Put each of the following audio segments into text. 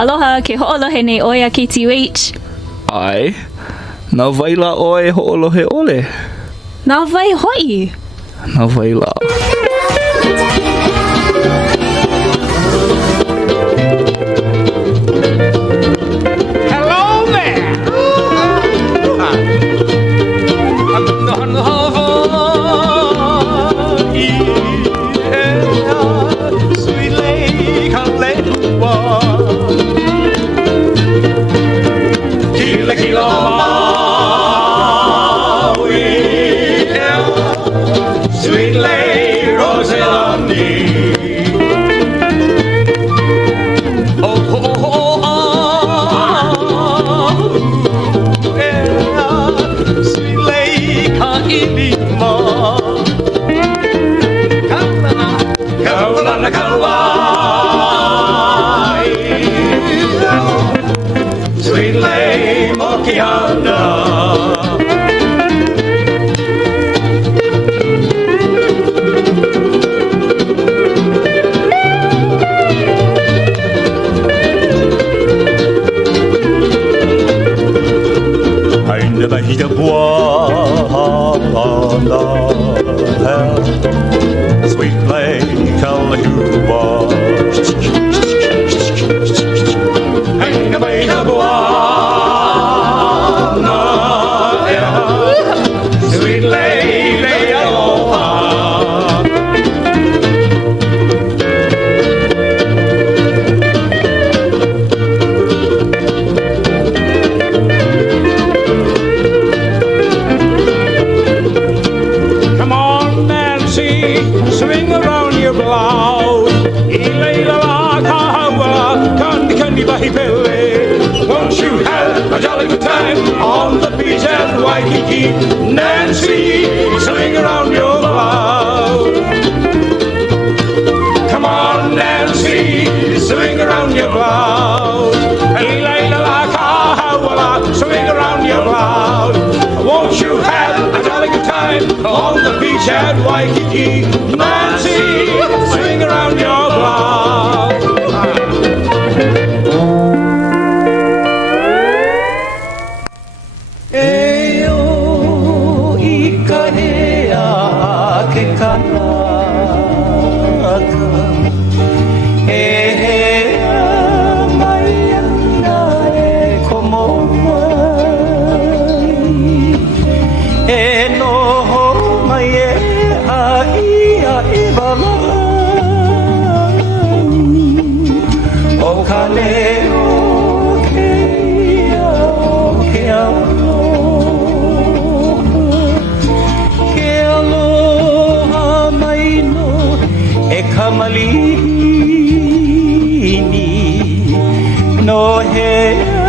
Aloha, ke ho'olohe nei oi a KTUH. Ai, nā waila oe ho'olohe ole. Nā vai hoi. Nā waila. Hello there. Sweet lake, Kila kila Maui, sweet lake Rosalani. Oh, oh, oh, oh, yeah, sweet lake Kailima. Kaulana Kauai, sweet lake Mokiana. I never hit a guana, sweet lake Kalahua. I never hit a guana, sweet lake Aloha. Come on, Nancy, swing around your blouse. Ileila la kahawa, kandi kandi bahipele. Won't you have a jolly good time on the beach at Waikiki? Nancy, swing around your blouse. Come on, Nancy, swing around your blouse. Ileila la kahawa, swing around your blouse. Won't you have a jolly good time on the beach at Waikiki? Nancy, swing around your blouse. Eo I ka hea ke kanaka, e hea mai ana e komo mai, e noho mai e a ia I wamai, o ka leo ke ia o ke aloha mai no e kamalini no hea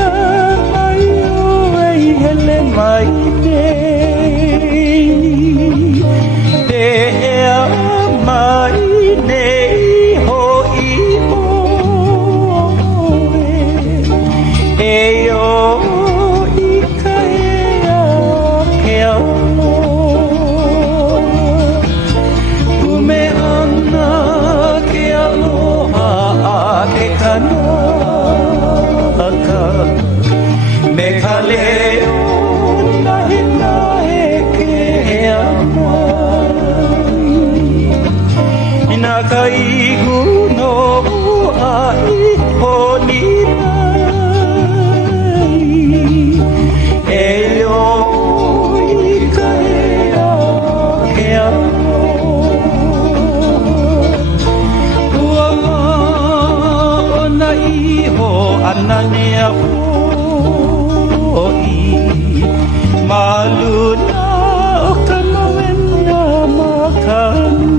mai o ei hele mai nei te hea mai nei ho I oe e o I ka hea ke ume ana ke aloha a ke kanaka me ka leo nahi nahe ke hea mai ina ka igu no a I honi mai e o I ka hea ke ua ona iho ana nea hoi maluna o ka mawena makani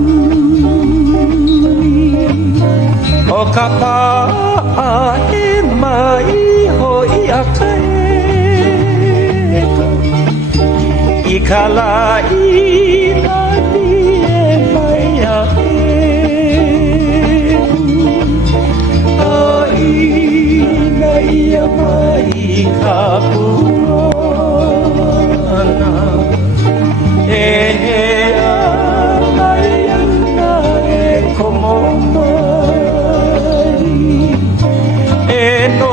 o ka paa e mai hoi a ka heka I ka laina ni e mai a ina ia mai ka puana e hea mai ana e komo mai e no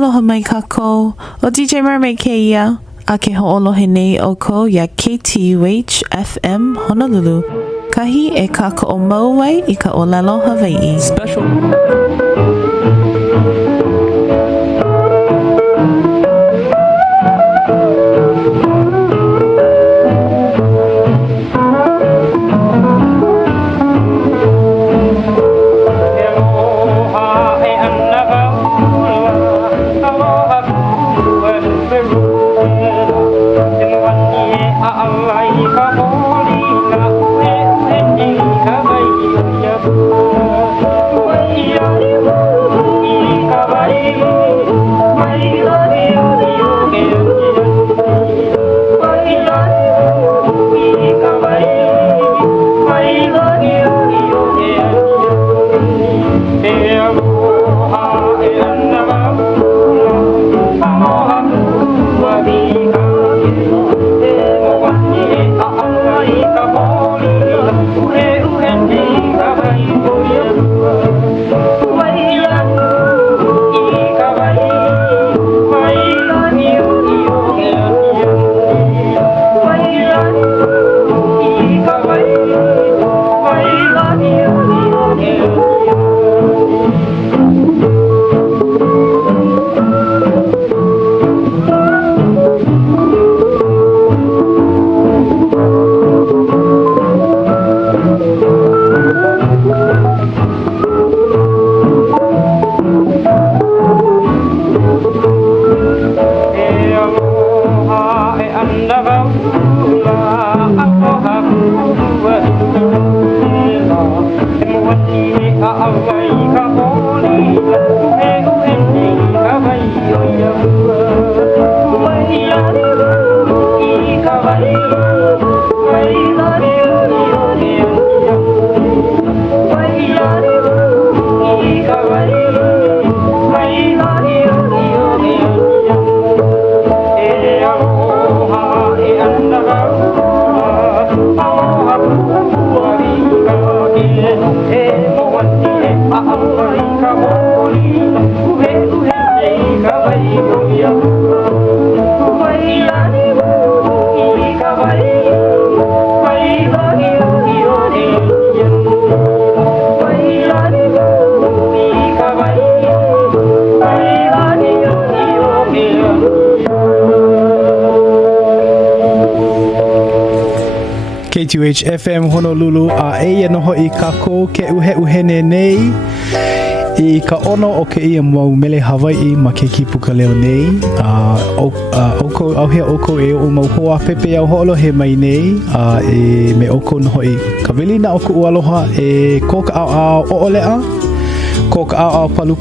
Aloha mai kākou, o DJ Mermaid ke ia, a ke ho'olohe nei o ko ia KTUH FM Honolulu. Kahi e kāko o mauai I ka olelo Hawai'i. Special. KTUH FM Honolulu a eia noho I kako ke uhene nei I ka ono o ke ia mau mele Hawai'i ma ke Kīpuka Leo nei oko auhea oko e o mau hoa pepe au ho'olo he mai nei e me oko noho I ka welina o ku ualoha e koka au o'olea koka au palu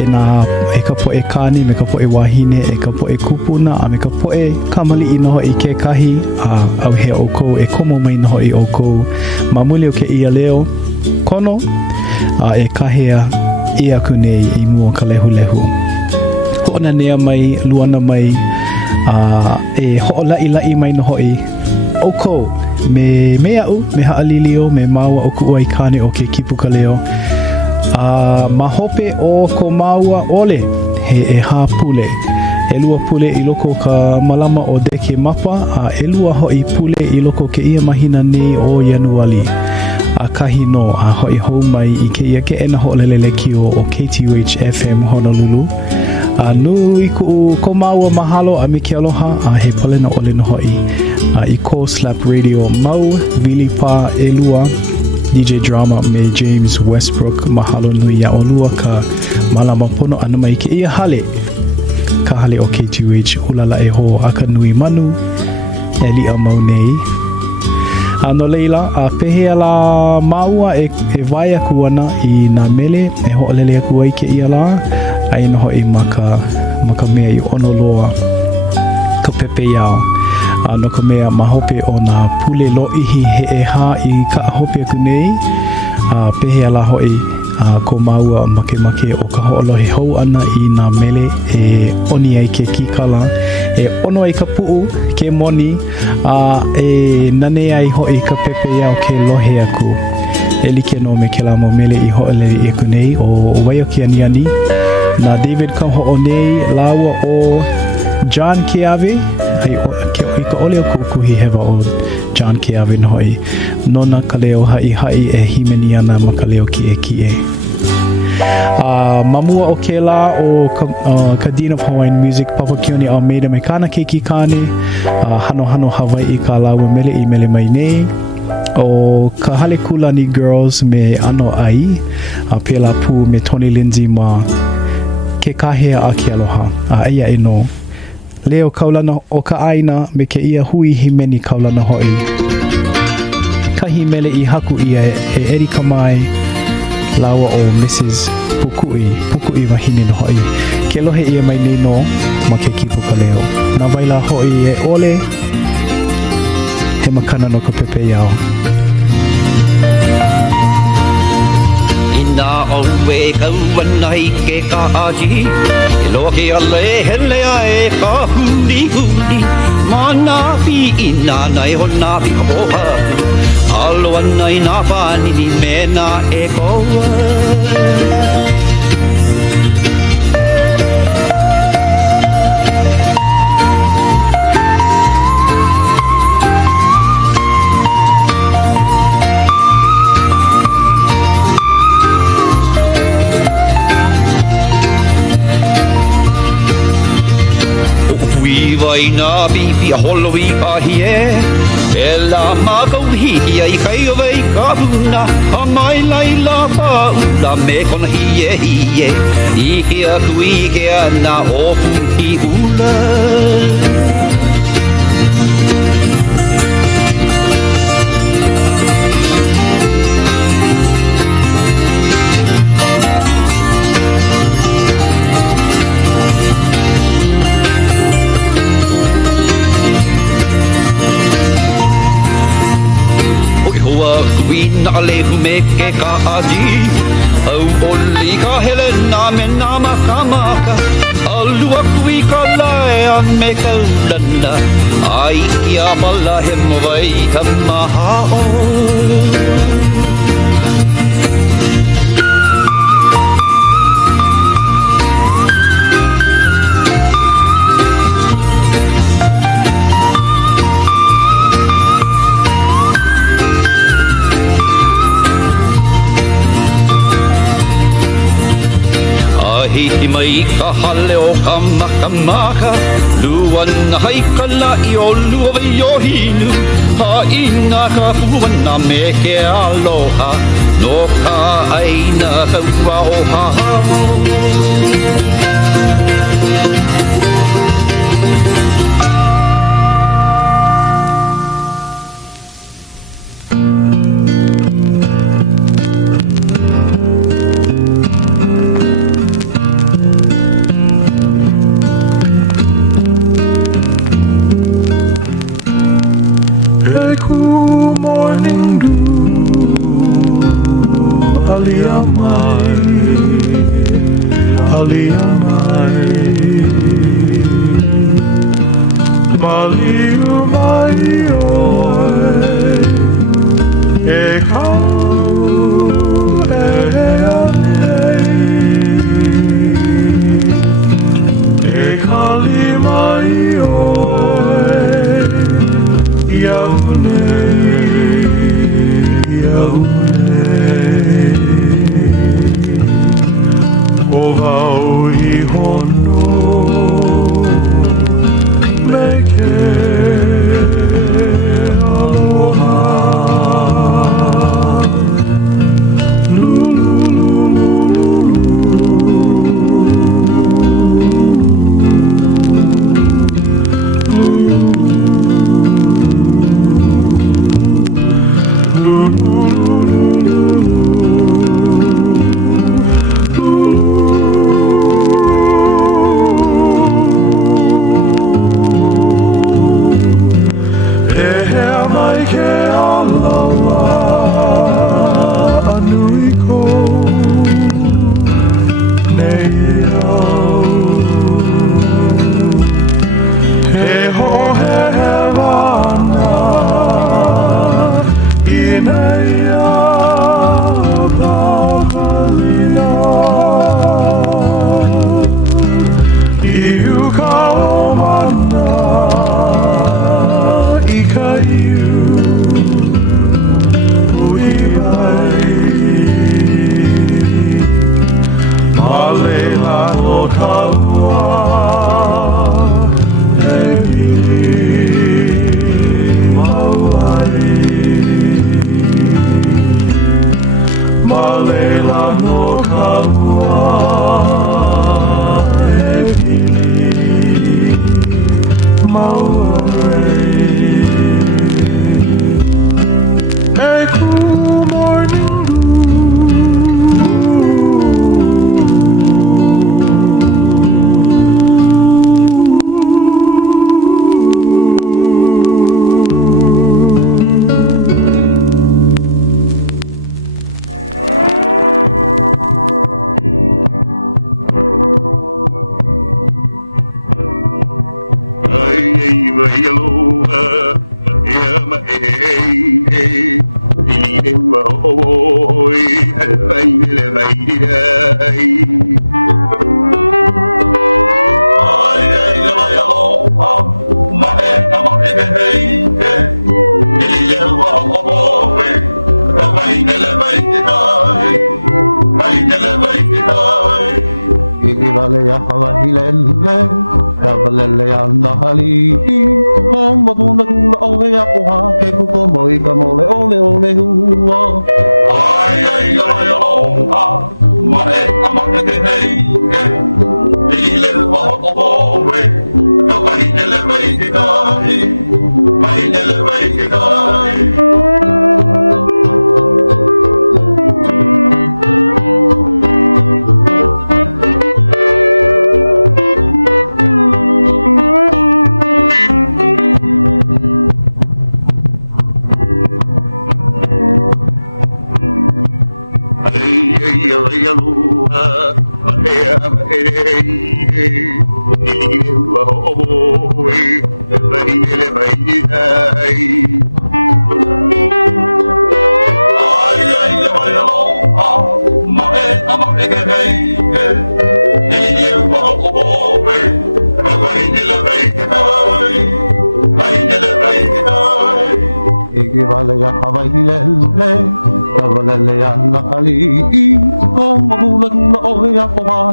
e na e ka poe kani me ka poe wahine e ka poe kupuna a me ka poe kamali I noho I ke kahi au he oko e komo mai noho I oko mamuli o ke ia leo kono e kahea I aku nei I mua ka lehu ho'ona nea mai luana mai e ho'olai mai noho I oko me au me ha'alilio me maua o ku ua I kane o ke Kīpuka Leo mahope o ko maua ole he ha pule e lua pule I loko ka malama o deke mapa e lua hoi pule I loko ke ia mahina nei o Januari a kahi no a hoi hou mai I ke ia ke ena ho'olelele kio o KTUH FM Honolulu nui ko maua mahalo a me ke aloha he palena ole no hoi I ko slap radio mau vili pa e lua DJ Drama me James Westbrook mahalo nui ya olua ka malama pono ana mai ke ia hale ka hale o KTUH ulala e ho aka nui manu e li a mau nei no leila pehea la maua e vai aku ana I na mele e ho'olele aku ai ke ia la ai no hoi maka mea I ono loa ka pepe iao no ka mea mahope o na pule lo'ihi he ha I ka hope aku nei pehea la hoi ko maua make o ka ho'olohe hou ana I na mele e oni ai ke kikala e ono ai ka pu'u ke moni e nane ai hoi ka pepe iao ke lohe aku e like no me ke la mo mele I ho'olele I aku nei o waio ki aniani na David ka ho'o nei laua o John Keave ai I ka ole o kukuhi hewa o John Keave hoi nona ka leo hai e himeni ana ma ka leo ki e mamua o ke la o ka Dean of Hawaiian Music Papa Kioni Almeida me kana keiki kane hano Hawaii ka laua mele I mele mai nei o ka hale kulani girls me ano ai pela pu me Tony Lindsay ma ke kahea a ke aloha eia e no leo kaulana o ka aina me ke ia hui himeni kaulana hoi kahi mele I haku ia e Erika mai lawa o Mrs. Pukui wahine no hoi ke lohe ia mai nei no ma ke Kīpuka Leo na waila hoi e ole he makana no ka pepe iao Na owe kauanai ke ka aji Loa ke ale hele ai ka huli Mana pi ina nai hona pi ka poha Alo anai na whanini mena e koa Vai na bibi a holoi a hie E la makau hiki ai kai o vei ka puna A mai lai la paula me kona hie I ke aku I ke ana o puki ula Kuina alehu me ke ka aji Au oli ka hele na me na makamaka Alua kui ka lae me ka lana Ai kia pala he mawai ka maha o Hei mai ka hale o ka makamaka Lua na hai ka lai o lua vai o hinu Ha ina ka huana me ke aloha No ka aina ka ua o hahao Good morning, dew, aliamai, aliamai, maliu mai oe, e kau e anei, e kali mai oe, O vau I hono me ke aloha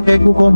Thank you.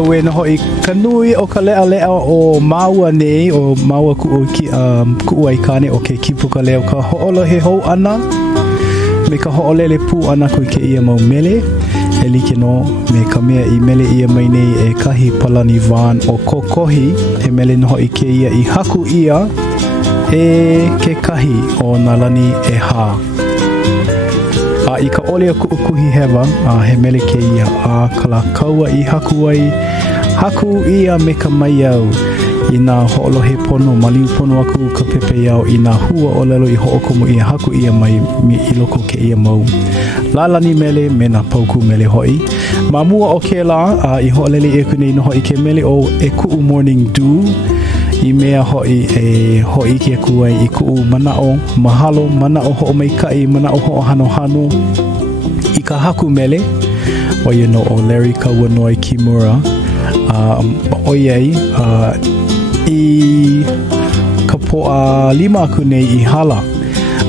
awe na hoi kanui o ka lea lea o maua nei o maua ku ai kane o ke Kīpuka Leo ka ho'olo he hou ana me ka ho'olele pū ana ko ke ia mau mele e like no me ka mea I mele ia mai nei e kahi palani van o kokohi e mele no hoi ke ia I haku ia e ke kahi o na lani e ha a I ka ole o kuhi hewa a he mele ke ia a kala kaua I haku ai haku ia me ka mai au I nā ho'olohe pono, maliu pono aku ka pepe iau I nā hua o lelo I ho'okomo ia haku ia mai I loko ke ia mau. Lalani mele me nā pauku mele hoi. Ma mua o ke la, I ho'olele e kunei no hoi ke mele o e ku'u morning dew. I mea hoi e hoi ke kuai I ku'u manao, mahalo, manao ho'o meikai, manao ho'o hano hano. I ka haku mele, o ia no o Larry Kawanoi Kimura. O iei, I ka po'a lima aku nei I hala.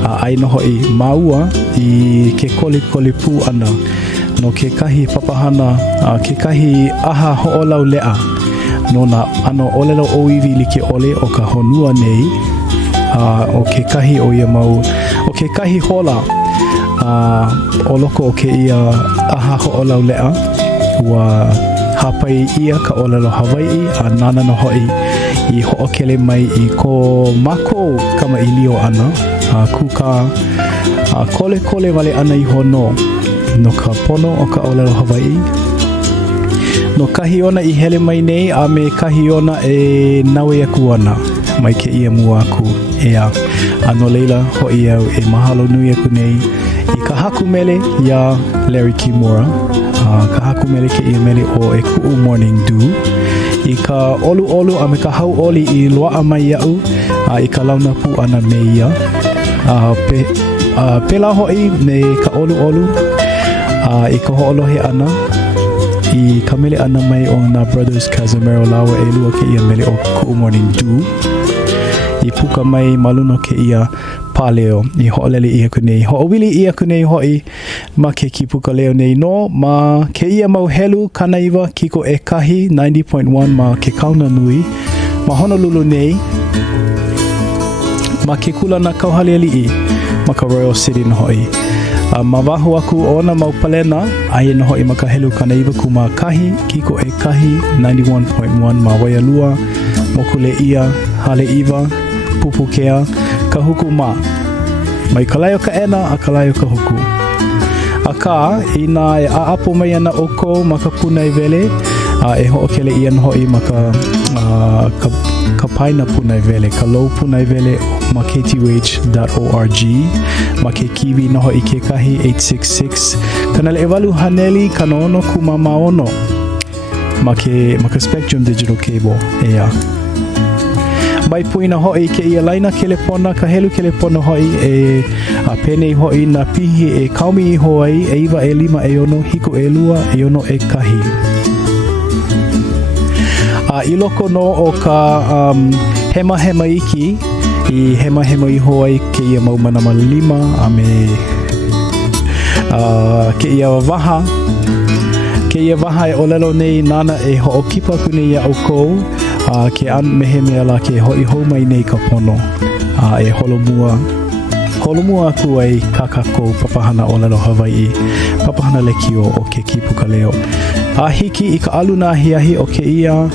Ai no hoi maua I ke kole pū ana. No ke kahi papahana, ke kahi aha ho'olau lea. No na ano olelo oiwi like ole o ka honua nei. O ke kahi o ia mau, o ke kahi hola. O loko o ke ia aha ho'olau lea. Ua hapai ia ka olelo Hawai'i a nana no hoi I ho'okele mai I ko mako kama I lio ana kuka kole wale ana I hono no ka pono o ka olelo Hawai'i no kahi ona I hele mai nei a me kahi ona e nawe aku ana mai ke ia mua aku ea ano leila hoi au e mahalo nui aku nei I ka haku mele ia Larry Kimura ka haku mele ke ia mele o e ku'u morning dew I ka olu a me ka hau oli I loa mai iau I ka launa pu ana me ia pela hoi me ka olu I ka ho'olohe ana I ka mele ana mai o na Brothers Casimiro Lawa e lua ke ia mele o ku'u morning dew I puka mai maluno ke ia Leo I ho'olele ia kunei ho'owili ia kunei hoi ma ke Kīpuka Leo nei no ma ke ia mau helu kanaiwa kiko e kahi 90.1 ma ke kauna nui ma Honolulu nei ma ke kula na kauhaliali'i ma ka Royal City no hoi ma waho aku ona mau palena ai no hoi ma ka helu kanaiwa ku ma kahi kiko e kahi 91.1 ma Waialua mokule ia hale iwa pupukea ka huku mai kalayo ka ena a kalayo ka huku a ka ina e aapo mai ana oko ma ka punai vele e ho'okele ian hoi ma ka paina punai vele ka low punai vele ma kth.org ma ke kiwi no hoi ke kahi 866 kana le evalu haneli kanono kuma maono ma ka Spectrum Digital Cable ea mai puina hoi ke ia laina kelepona ka helu kelepona hoi e a pene hoi na pihi e kaumi I hoi e iwa e lima e ono hiko e lua e ono e kahi I loko no o ka hema iki I hema I hoi ke ia mau manama lima a me ke ia waha e olelo nei nana e ho'okipa kune ia o kou ke an mehe mea la ke hoi hou mai nei ka pono e holomua aku ai kakako papahana o lelo Hawai'i papahana lekio o ke Kīpuka Leo a hiki I ka aluna ahiahi o ke ia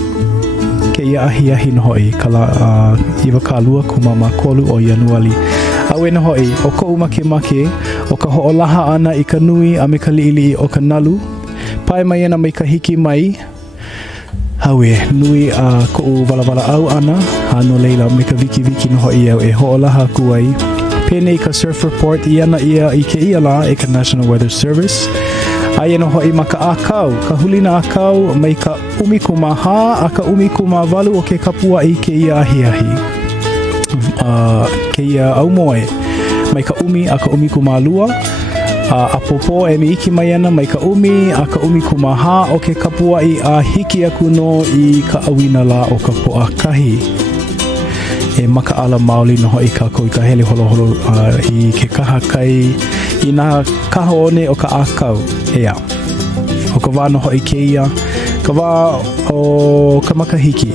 ahiahi no hoi kala iwa ka lua kumama kolu o Januari awe no hoi o kou make o ka ho'olaha ana I ka nui a me ka li'ili o ka nalu pae mai ana mai ka hiki mai Hawe, nui a ko'u walawala au ana, ano leila me ka viki no hoi au e ho'olaha aku ai. Pene ka surf report iana ia I ke ia la e ka National Weather Service. Ai no hoi ma ka akau, ka hulina akau mai ka umikumaha a ka umikumawalu o ke kapua I ke ia ahiahi. Ke ia au moe, mai ka umi a ka umikumalua. A popo e mi iki mai ana mai ka umi a ka umi kumaha o ke kapua I a hiki aku no I ka awina la o ka po'a kahi e maka ala maoli no hoi kako I ka hele holo I ke kaha kai I nā kaha one o ka akau ea o ka wā no hoi ke ia ka wā o ka makahiki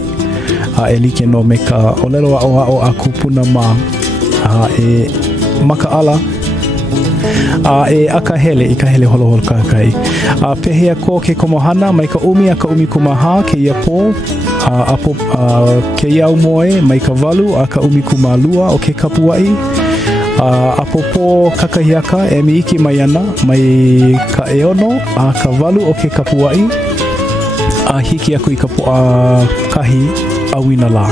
e like no me ka olelo o a kupuna ma e maka ala e aka hele I ka hele holo kakai pehea ko ke komohana mai ka umi a ka umi kumaha ke ia po ke iau moe mai ka walu a ka umi kumalua o ke kapuai a popo kakahiaka e mi iki mai ana mai ka eono a ka walu o ke kapuai a hiki aku I ka poa kahi awina la.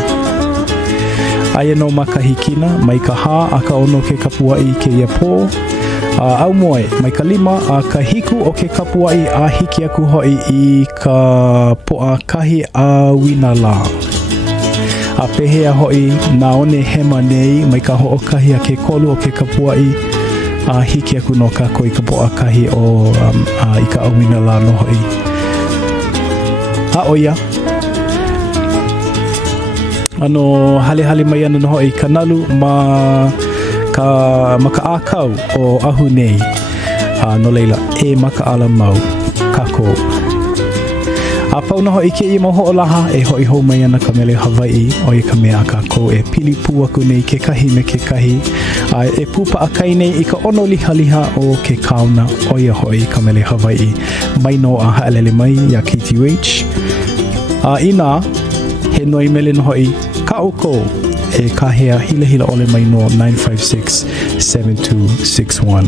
Aia no makahikina, mai ka hā a ka ono ke kapua'i ke ia pō. Au moe, mai ka lima a ka hiku o ke kapua'i a hiki aku hoi I ka po'a kahi awina la. A pehea hoi na one hema nei mai ka ho'okahi a ke kolu o ke kapua'i a hiki aku no ka koi ka po'a kahi o I ka awina la no hoi. A oia. Ano hale mai ana no hoi ka nalu ma ka ākau o ahu nei. No leila e maka ala mau kako. A pau na hoi ke I mo ho'olaha e hoi hou mai ana ka mele Hawai'i o I ka mea a kako e pili pū aku nei ke kahi me ke kahi. E pūpa a kai nei I ka ono liha o ke kauna o ia hoi ka mele Hawai'i. Mai no a ha'alele mai ia KTUH. Ina he noi mele no hoi ka uko e kahea hila ole mai no 956-7261.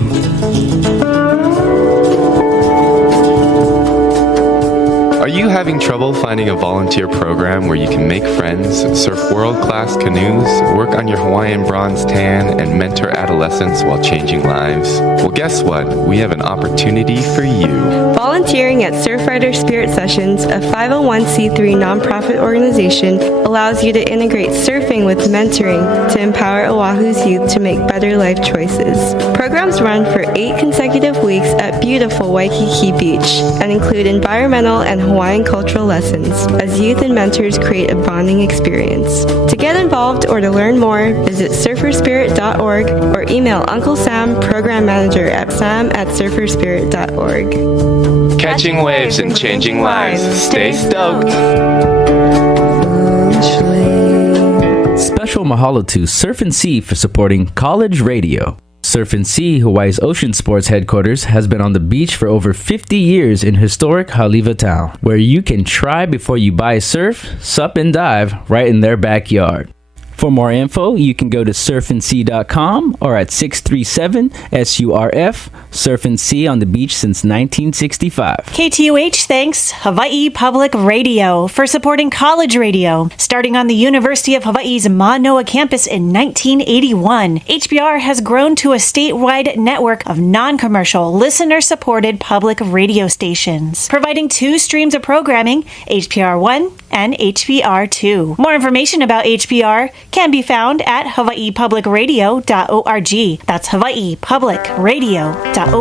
Are you having trouble finding a volunteer program where you can make friends, surf world-class canoes, work on your Hawaiian bronze tan, and mentor adolescents while changing lives? Well, guess what? We have an opportunity for you. Volunteering at Surfrider Spirit Sessions, a 501c3 nonprofit organization, allows you to integrate surfing with mentoring to empower Oahu's youth to make better life choices. Programs run for 8 consecutive weeks at beautiful Waikiki Beach and include environmental and Hawaiian cultural lessons as youth and mentors create a bonding experience. To get involved or to learn more, visit surferspirit.org or email Uncle Sam, Program Manager at sam@surferspirit.org. Catching waves and changing lives. Stay stoked. Special mahalo to Surf and Sea for supporting College Radio. Surf and Sea, Hawaii's ocean sports headquarters, has been on the beach for over 50 years in historic Haleiwa Town, where you can try before you buy surf, sup, and dive right in their backyard. For more info, you can go to surfandsea.com or at 637-SURF. Surf and Sea on the beach since 1965. KTUH thanks Hawaii Public Radio for supporting college radio. Starting on the University of Hawaii's Mānoa campus in 1981, HPR has grown to a statewide network of non-commercial, listener-supported public radio stations, providing 2 streams of programming, HPR1 and HPR2. More information about HPR can be found at hawaiipublicradio.org. That's hawaiipublicradio.org. Oh,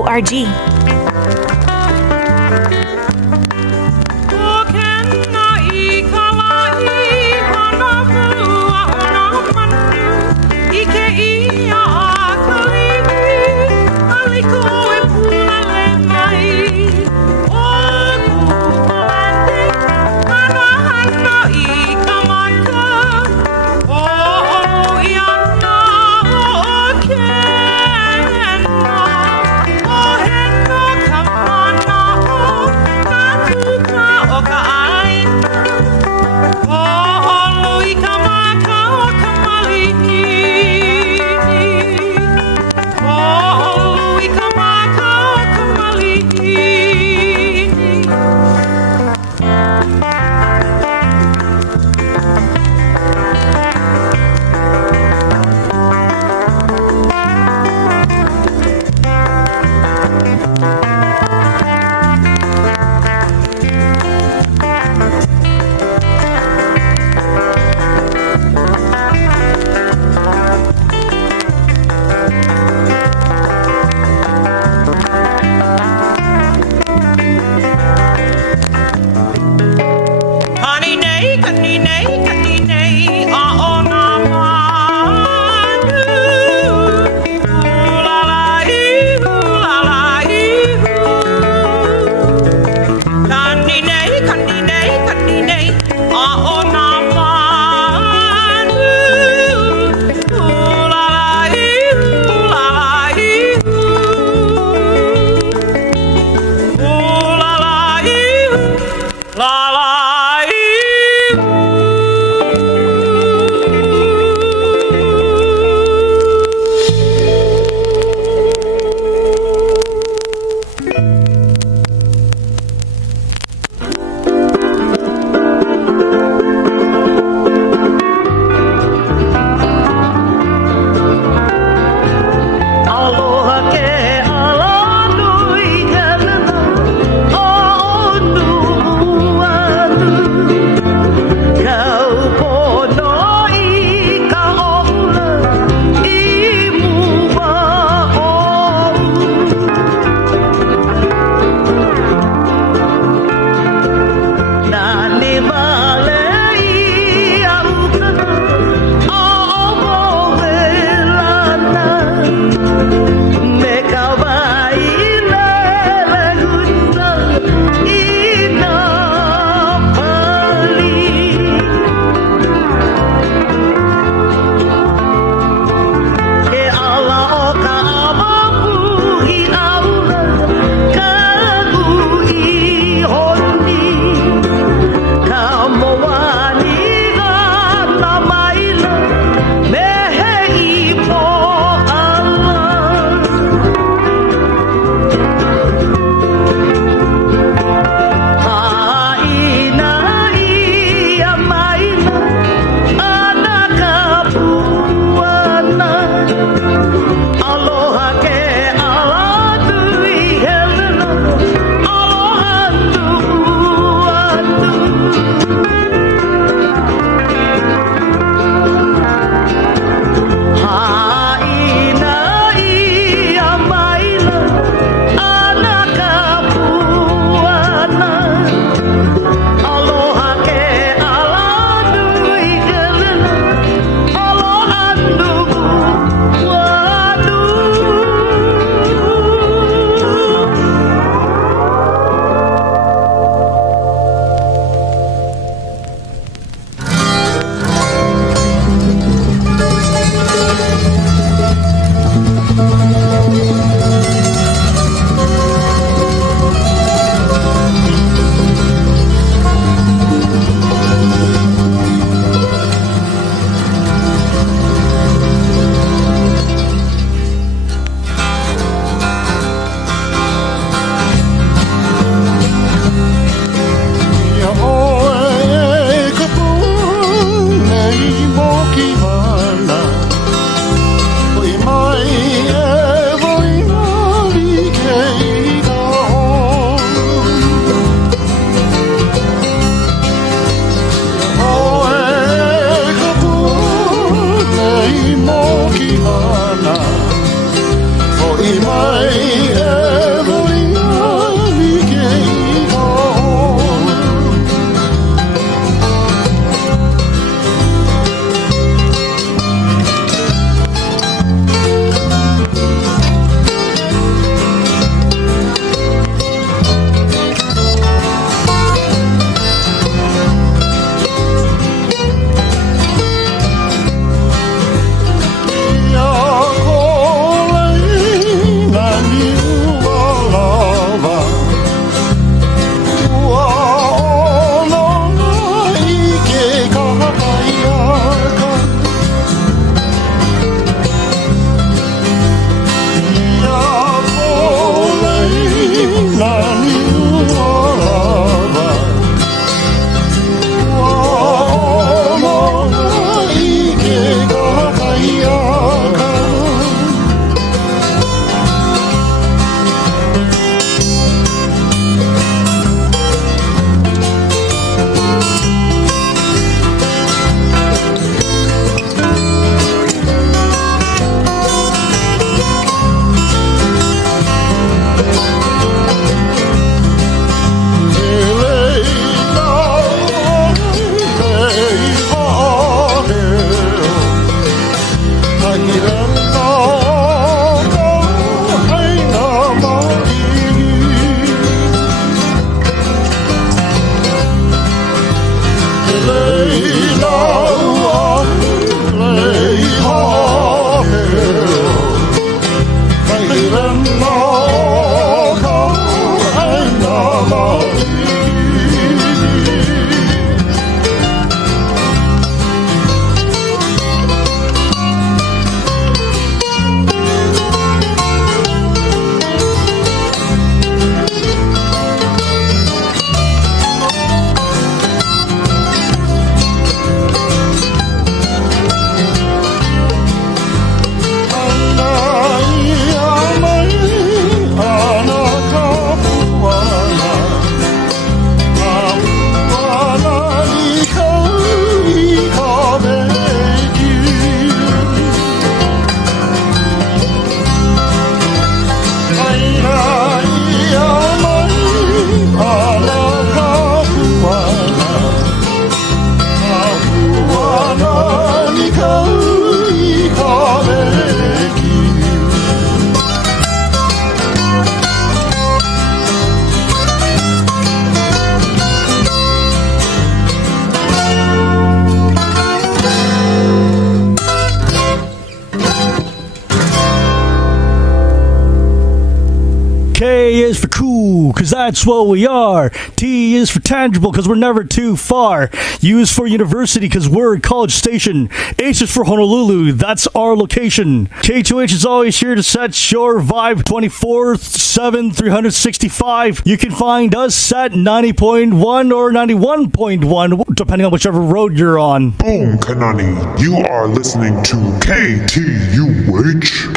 K is for cool, cause that's what we are. T is for tangible, cause we're never too far. U is for university, cause we're a college station. H is for Honolulu, that's our location. K2H is always here to set your vibe 24/7, 365. You can find us at 90.1 or 91.1, depending on whichever road you're on. Boom, Kanani. You are listening to KTUH.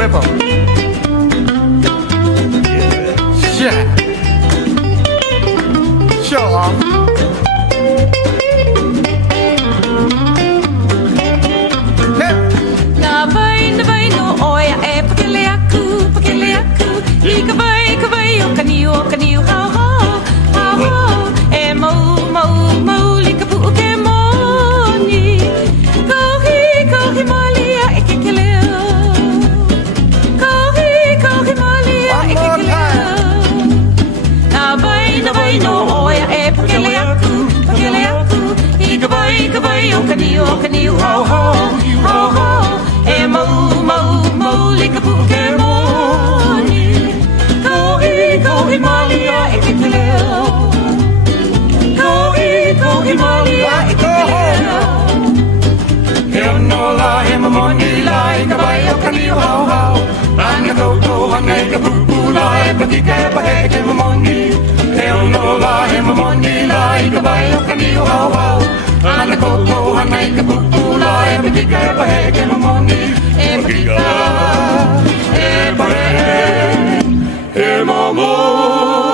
Whip 'em. Yeah. Show off. Na vai no oia e pakele aku I ka vai o kaniu hau hau e mau li ka pu ke moni kohi malia e ke keleo kohi malia e ke keleo na vai no oia e pakele aku I ka vai o kaniu hau hau e mau li ka pu ke moni kohi malia e ke keleo kohi malia e ke keleo he no la he mamoni la I ka vai o kaniu hau hau ana koutou hanga I ka pupu la e pati ke pahe ke mamoni he no la he mamoni la I ka vai o kaniu hau hau ana koutou hanga I ka pupu la e pati ke pahe ke mamoni e pati ka e pahe e mamoni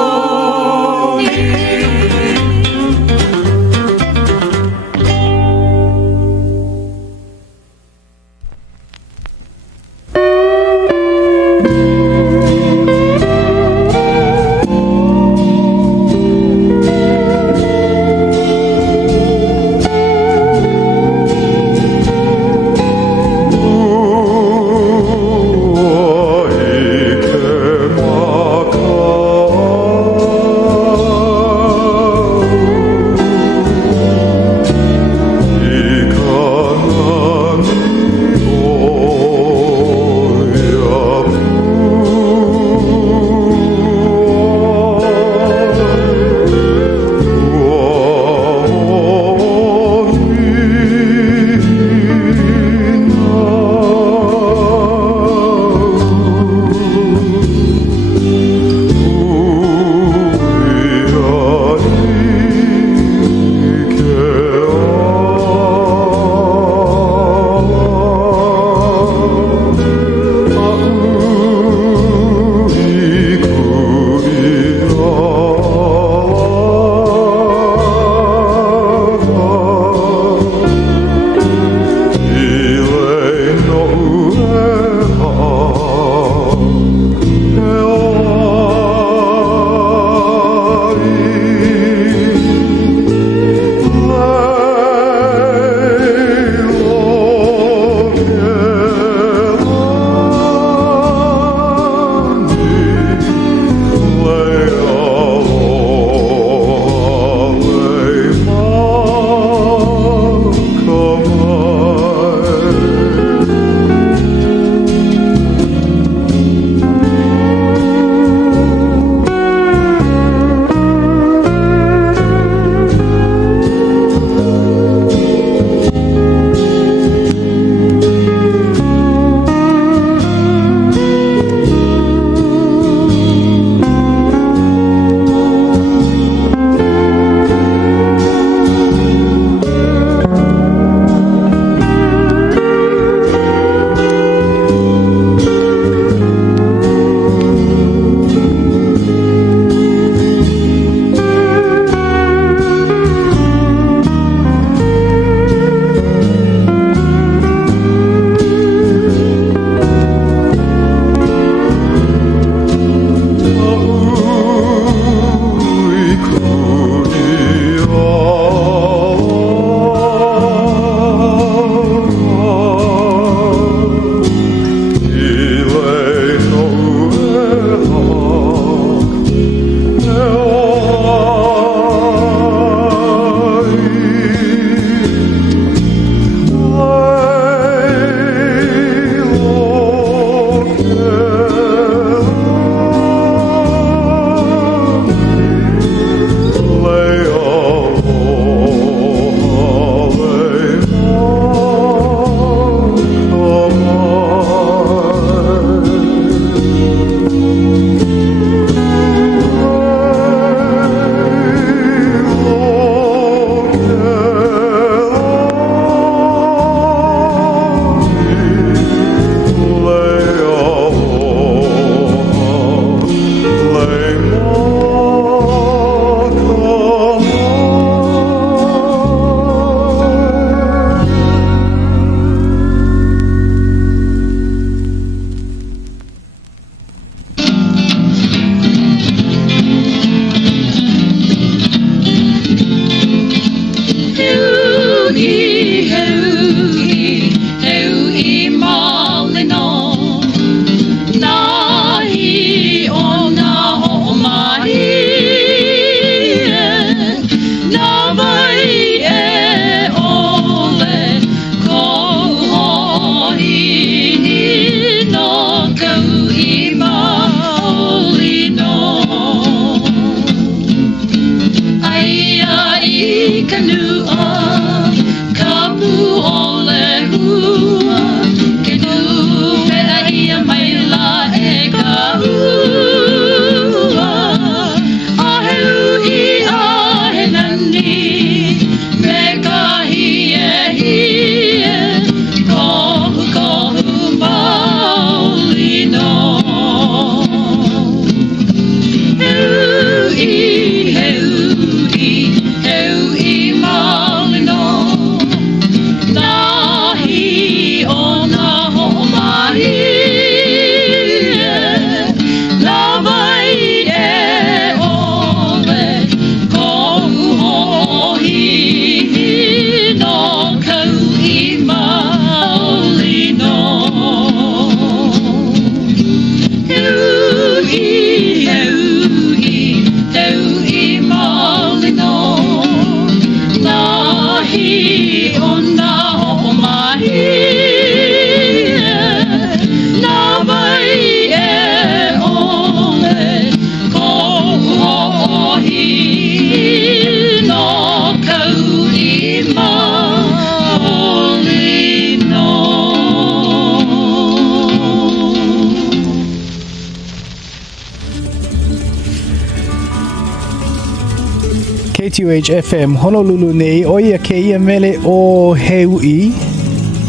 KTUH FM Honolulu nei o ia ke ia mele o he ui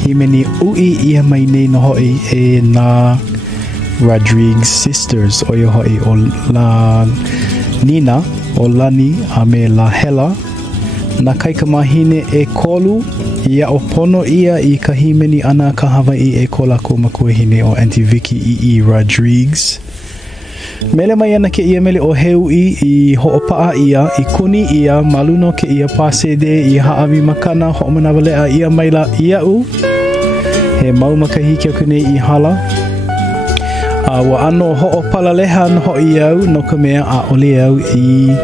I meni ui ia mai nei no hoi e na Rodriguez Sisters o ia hoi o la Nina o Lani a me la Hela na kaikamahine e kolu ia o pono ia I ka himeni ana ka Hawaii e kola ko makuahine o Auntie Vicky E. Rodriguez Mele mai ana ke ia mele o heui I ho'opaa ia, I kuni ia, maluno ke ia pasede, I haawi makana, ho'omanawalea ia maila ia u. He mau makahiki aku nei I hala. Wa ano ho'opala leha no ho'i au, no ka mea a ole au I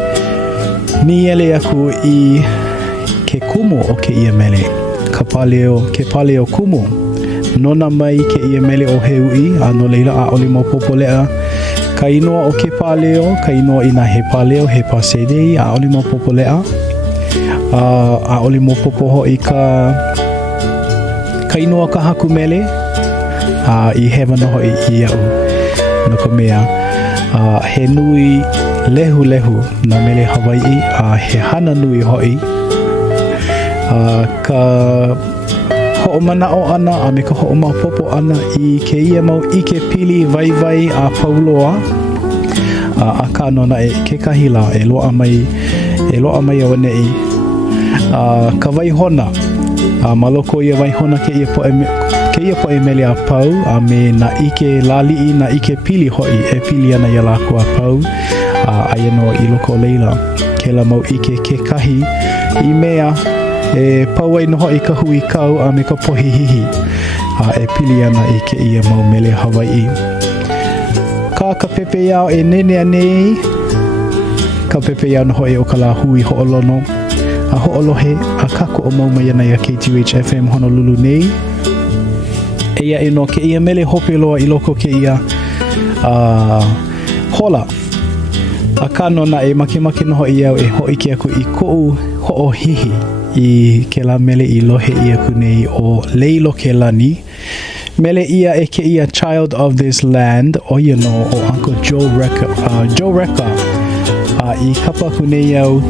niele aku I ke kumu o ke ia mele. Ke paleo kumu. Nona mai ke ia mele o heui, ano leila a ole mo popolea. Ka inoa o ke paleo, ka inoa ina he paleo, he pasede, a oli mo popo lea. A oli mo popo ho I ka inoa ka haku mele, I hewa noho I iau. No ka mea, he nui lehu na mele Hawaii, he hana nui hoi. Ka ho'omanao ana a me ka ho'omapopo ana I ke ia mau ike pili vai a pauloa a ka nona e ke kahila e loa mai au nei ka vaihona a maloko ia vaihona ke ia po e mele a pau a me na ike lali na ike pili hoi e pili ana ia lako a pau a iano I loko leila ke la mau ike ke kahi I mea e pauai noho I ka hui kau a me ka pohi hihi e pili ana I ke ia mau mele Hawaii ka pepe iao e nene anei ka pepe iao noho e o ka la hui ho'olono a ho'olohe a kako o mau mai ana ia KTUH FM Honolulu nei e ia ino ke ia mele hope loa I loko ke ia hola a kanona e make noho iau e hoi ke aku I ko'u ho'o hihi I ke la mele I lohe ia kunei o leilo ke lani. Mele ia e ke ia child of this land o ia no o Uncle Joe Recca. I kapa kunei au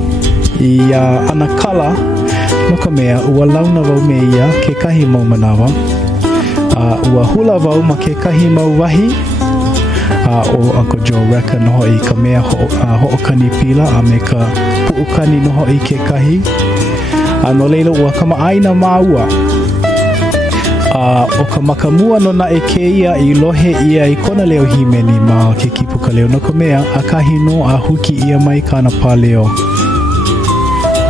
I anakala no ka mea ua launa wau me ia ke kahi mau manawa. Ua hula wau ma ke kahi mau wahi o Uncle Joe Recca noho I ka mea ho'okani pila a me ka pu'ukani noho I ke kahi. No leilo ua kama aina maua o ka makamua no na e ke ia I lohe ia I kona leo himeni ma ke Kīpuka Leo no ka mea a kahino a huki ia mai kana paleo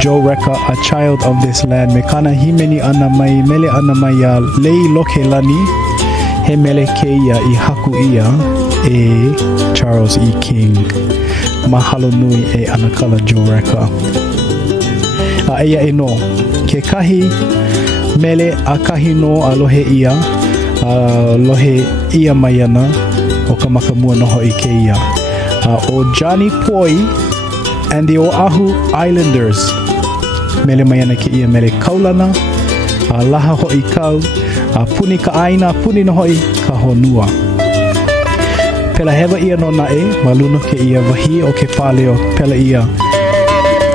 Joe Recca a child of this land me kana himeni ana mai mele ana mai a lei loke lani he mele ke ia I haku ia e Charles E. King mahalo nui e anakala Joe Recca ia e no ke kahi mele a kahi no a lohe ia lohe ia mai ana o ka makamua noho I ke ia o Johnny Poi and the Oahu Islanders mele mai ana ke ia mele kaulana a laha hoi kau a puni ka aina puni noho I ka honua pela hewa ia no na e maluno ke ia wahi o ke paleo pela ia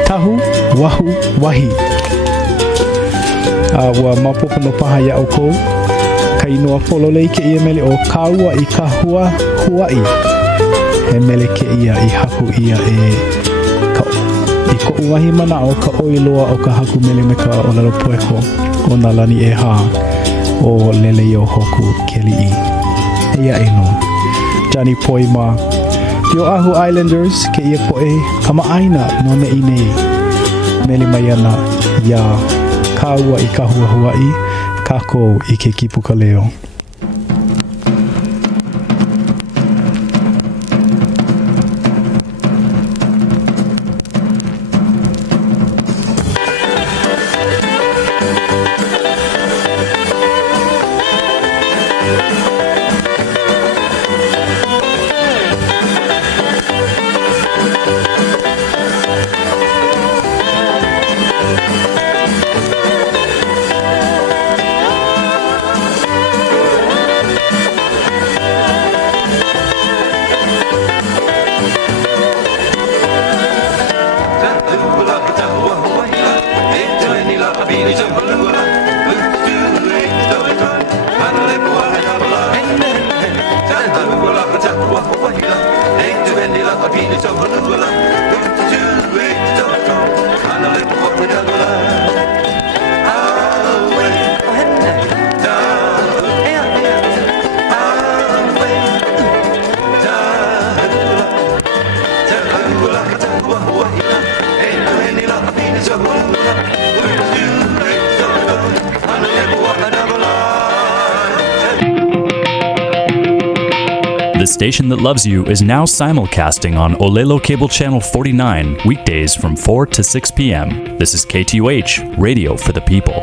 tahu wahu wahi wa mapopo no paha ia oko ka inoa pololei ke ia mele o kaua I ka hua Huai he mele ke ia I haku ia I ko uwahi mana o ka oiloa o ka haku mele me ka olalo poeko o na lani e ha o lele I o hoku keli I ia e no Johnny Poi ma The Oahu Islanders ke ia poe kama aina no ne ine mele mai ana ia kaua I ka hua Hawaii kako I ke Kīpuka Leo. The station that loves you is now simulcasting on Olelo Cable Channel 49, weekdays from 4 to 6 p.m. This is KTUH, Radio for the People.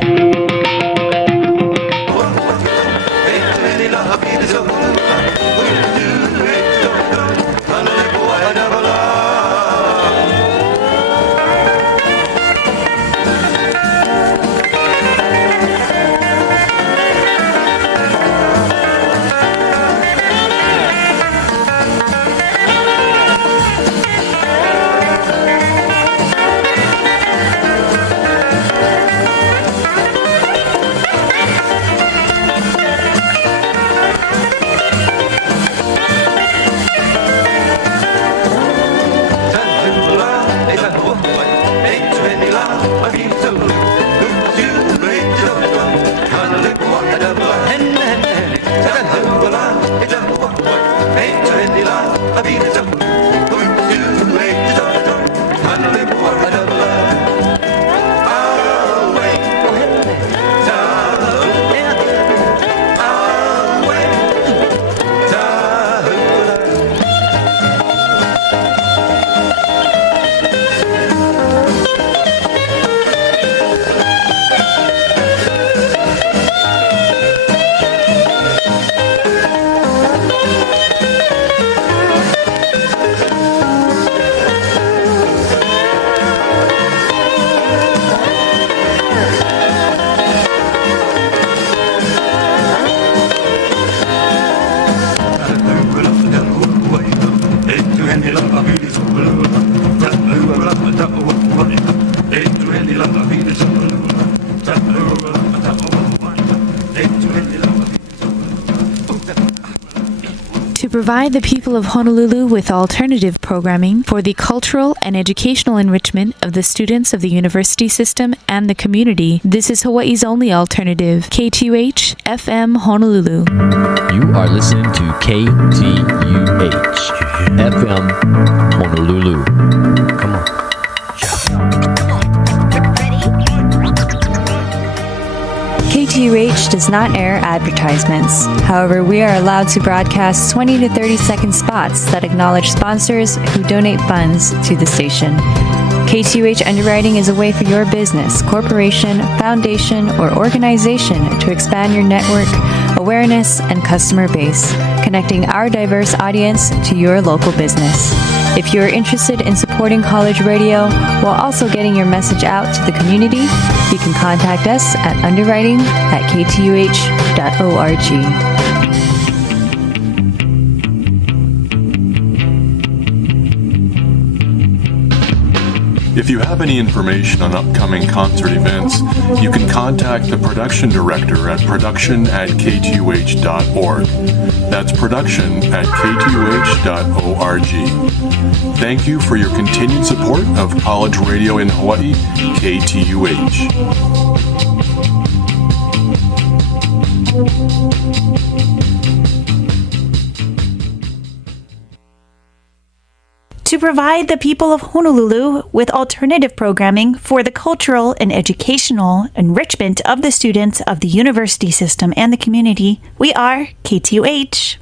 To provide the people of Honolulu with alternative programming for the cultural and educational enrichment of the students of the university system and the community, this is Hawaii's only alternative, KTUH FM Honolulu. You are listening to KTUH FM Honolulu. Come on. KTUH does not air advertisements. However, we are allowed to broadcast 20 to 30-second spots that acknowledge sponsors who donate funds to the station. KTUH underwriting is a way for your business, corporation, foundation, or organization to expand your network, awareness, and customer base, connecting our diverse audience to your local business. If you are interested in supporting college radio while also getting your message out to the community, you can contact us at underwriting@ktuh.org. If you have any information on upcoming concert events, you can contact the production director at production@ktuh.org. That's production@ktuh.org. Thank you for your continued support of college radio in Hawaii, KTUH. To provide the people of Honolulu with alternative programming for the cultural and educational enrichment of the students of the university system and the community, we are KTUH.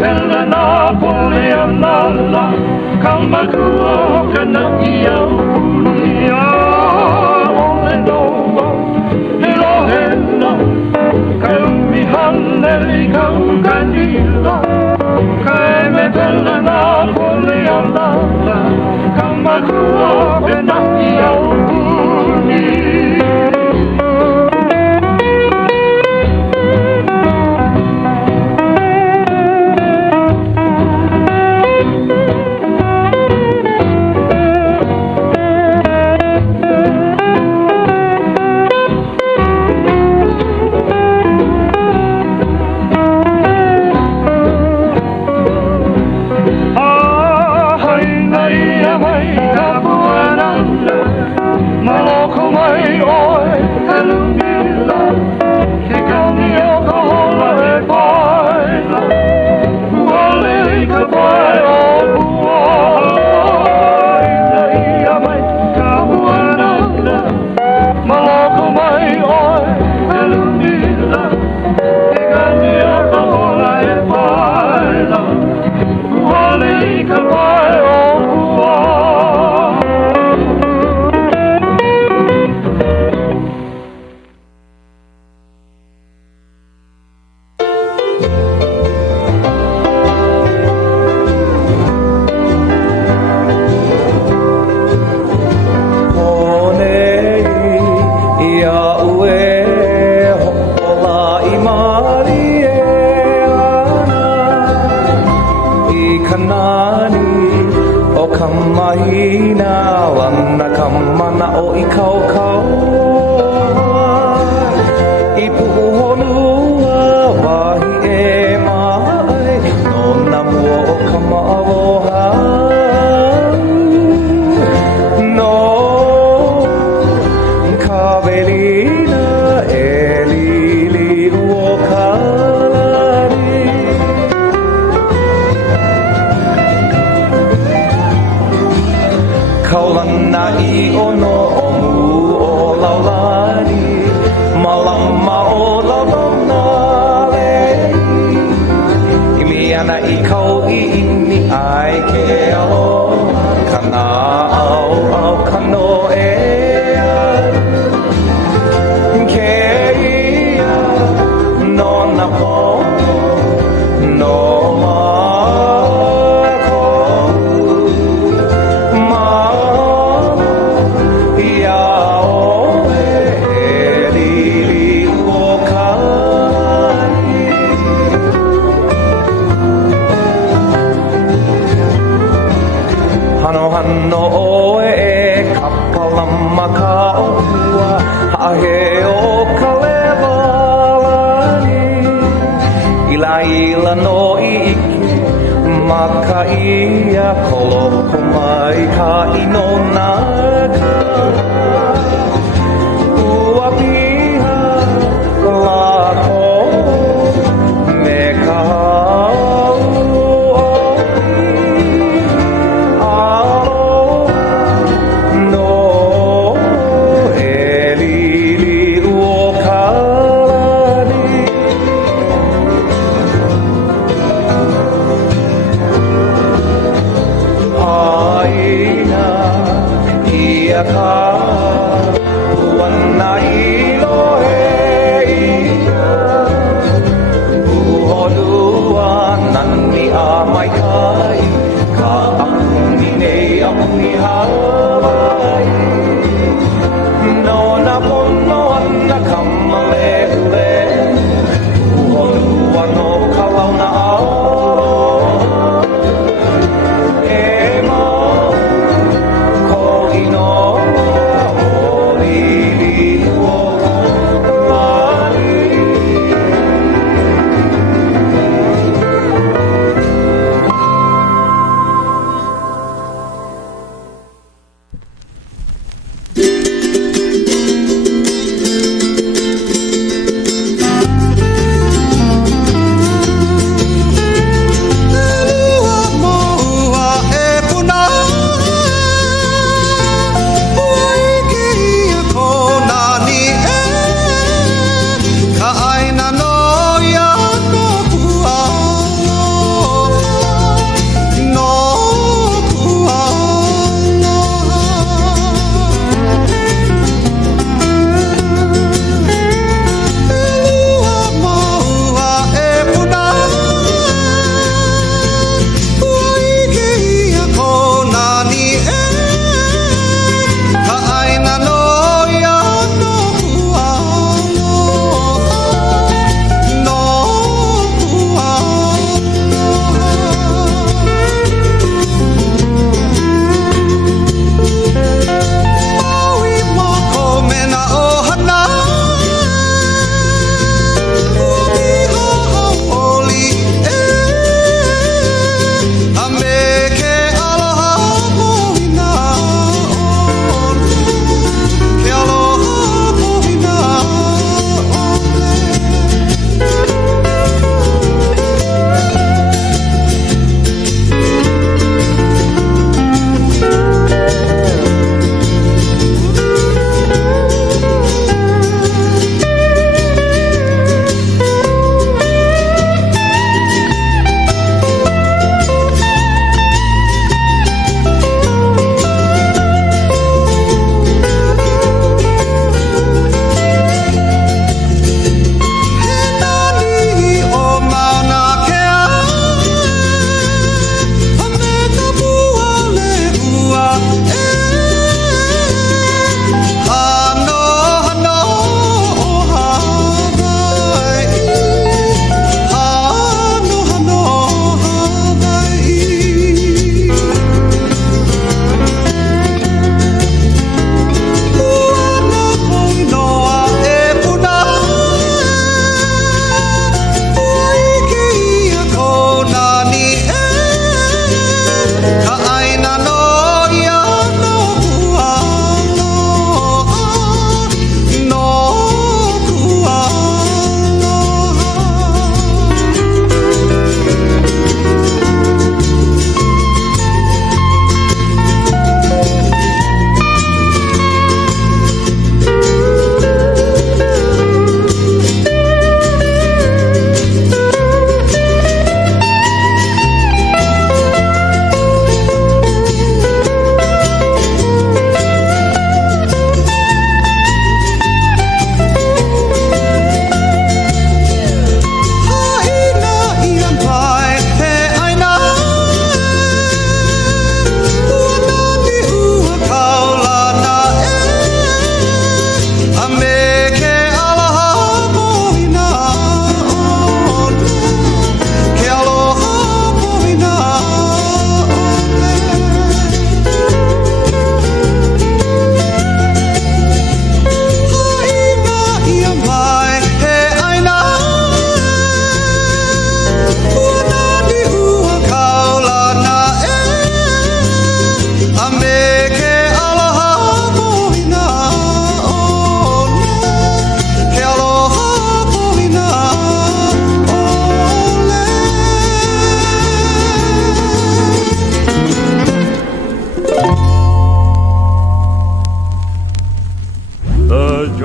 pela na pole anala kamakua kana ia unia ole no hello hello kaumi haneli kanila kai me pela na pole anala kamakua kana ia unia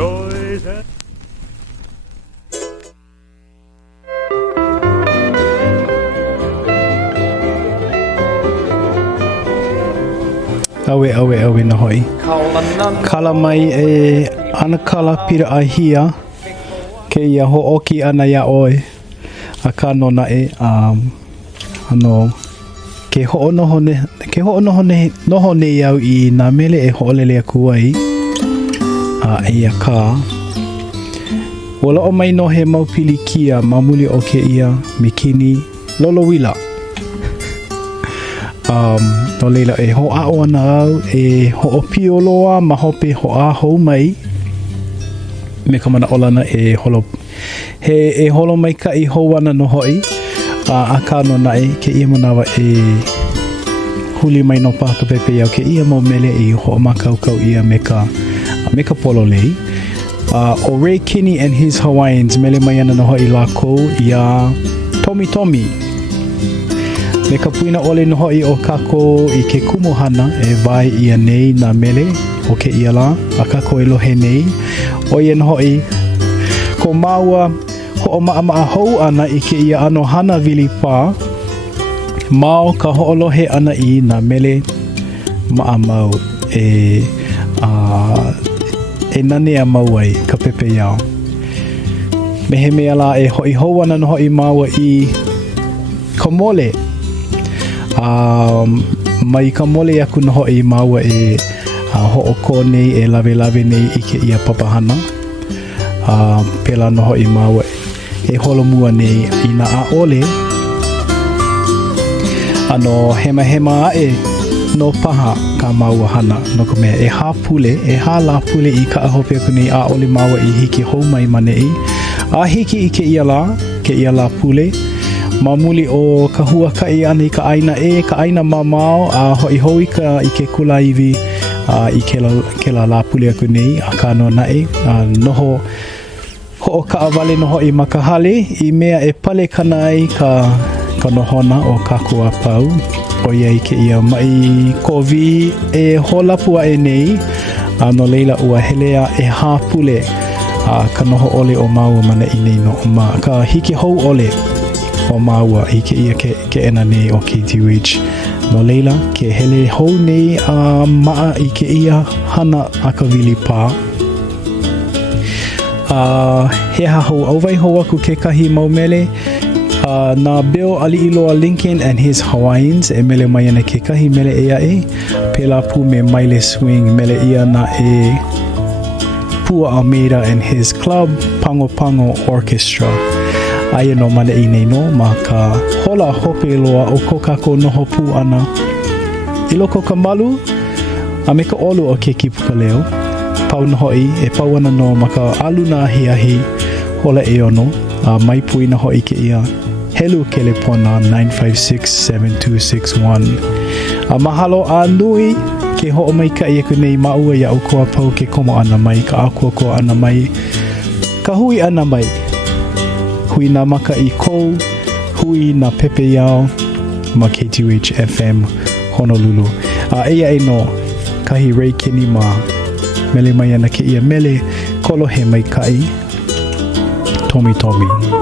joys and Awe na hoi. Kala mai e ana kala pira ahia ke ia ho'oki ana ia oe a ka nona e ano ke ho'onohone iau i nā mele e ho'olele aku ai a ia ka wala o mai no he maupili kia mamuli o ke ia mikini lolowila. No leila e ho'a o ana au e ho'opio loa ma hope ho'a hou mai me ka mana olana e holo he holo mai ka i hou ana no hoi a ka no nai ke ia manawa e huli mai no paka pepe iau ke ia mo mele i ho'a makaukau ia me ka polo lei o Ray Kinney and his Hawaiians mele mai ana no hoi lako ia Tommy me ka puina ole no hoi o kako i ke kumohana e vai ia nei na mele o ke ia la a kako e lohe nei o ia no hoi ko maua ho o maa hou ana i ke ia ano hana vili pā mao ka ho lohe ana i na mele maa mau e nane a mau ai ka pepe iao me he mea la e hoi hou ana no hoi maua i ka mole mai ka mole aku no hoi maua e ho'oko nei e lawe nei i ke ia papahana pela no hoi maua e holomua nei i na a ole ano hema e no paha ka maua hana no ka mea e hapule e hala pule i ka ahope aku nei a ole maua i hiki hou mai manei a hiki i ke ia la pule mamuli o ka hua kai ana i ka aina mamao a hoi hoi ka i ke kula iwi i ke la pule aku nei a ka no nae noho ho ka avale noho i makahale i mea e pale kana ai ka nohona o ka kua pau o iai ke ia mai kovi e holapua e nei no leila ua helea e hapule ka noho ole o maua mana i nei no ma ka hiki hou ole o maua i ke ia ke ena nei o KTUH no leila ke hele hou nei a maa i ke ia hana akawili pā he hahou auwai hou aku ke kahi maumele na Bill Ali Iloa Lincoln and his Hawaiians e mele mai ana ke kahi mele ea e pela pu me Maile Swing mele ia na e Pua Almeida and his club Pango Orchestra aia no mana i nei no ma ka hola hope loa o ko kako noho pu ana i loko ka malu a me ka olu o ke Kīpuka Leo pau no hoi e pau ana no ma ka aluna ahi hola e ono mai pui na hoi ke ia helu kelepona 956-7261 mahalo a nui ke ho mai ka ia ku nei maua ia o koa pau ke komo ana mai ka akua koa ana mai ka hui ana mai hui na maka i kou, hui na pepe iao ma KTUH FM Honolulu. Eia e no, kahi Ray Kinney ma mele mai ana ke ia mele kolo he mai kai Tommy. Oh,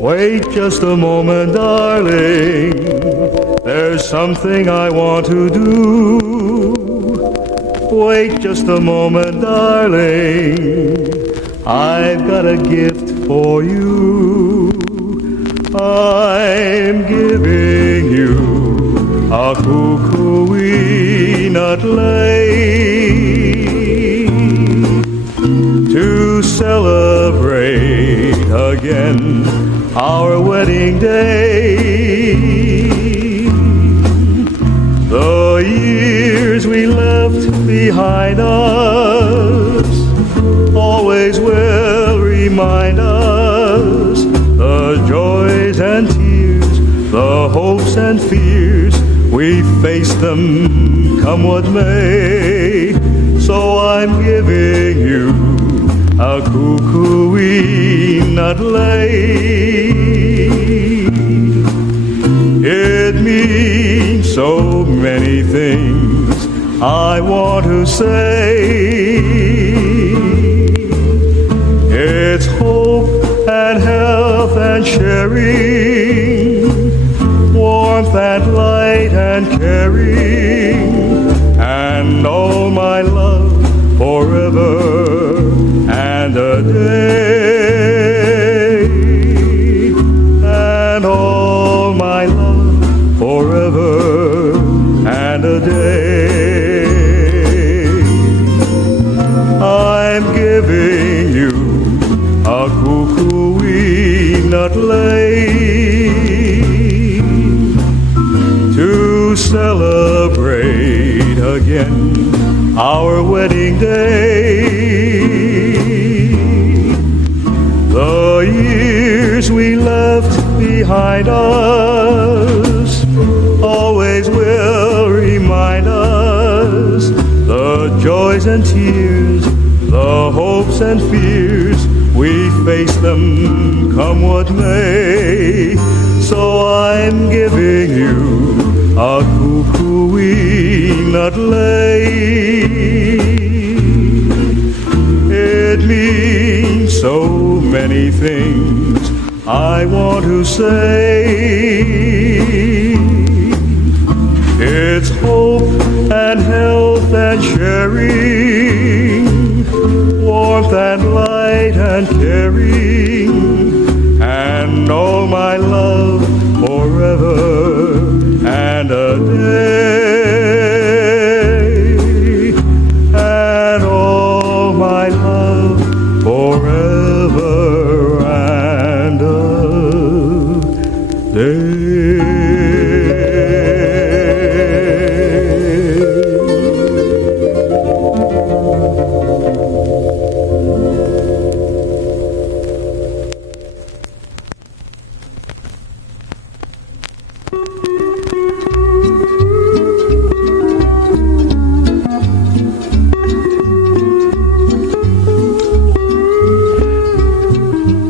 Wait just a moment, darling. There's something I want to do. Wait just a moment, darling. I've got a gift for you. I'm giving you a kukui nut lei to celebrate again our wedding day. The years we left behind us always will remind us the joys and tears, the hopes and fears. We face them come what may. So I'm giving you a kukui nut lei. It means so many things I want to say. It's hope and health and sharing, warmth and light and caring, and all my love forever and a day, and all my love forever and a day. I'm giving you a kukui nut lei to celebrate again our wedding day. The years we left behind us always will remind us the joys and tears, the hopes and fears. We face them come what may. So I'm giving you a kukui nut lei. It means so many things I want to say. It's hope and health and sharing, warmth and light and caring, and all my love forever and a day, and all my love forever and a day.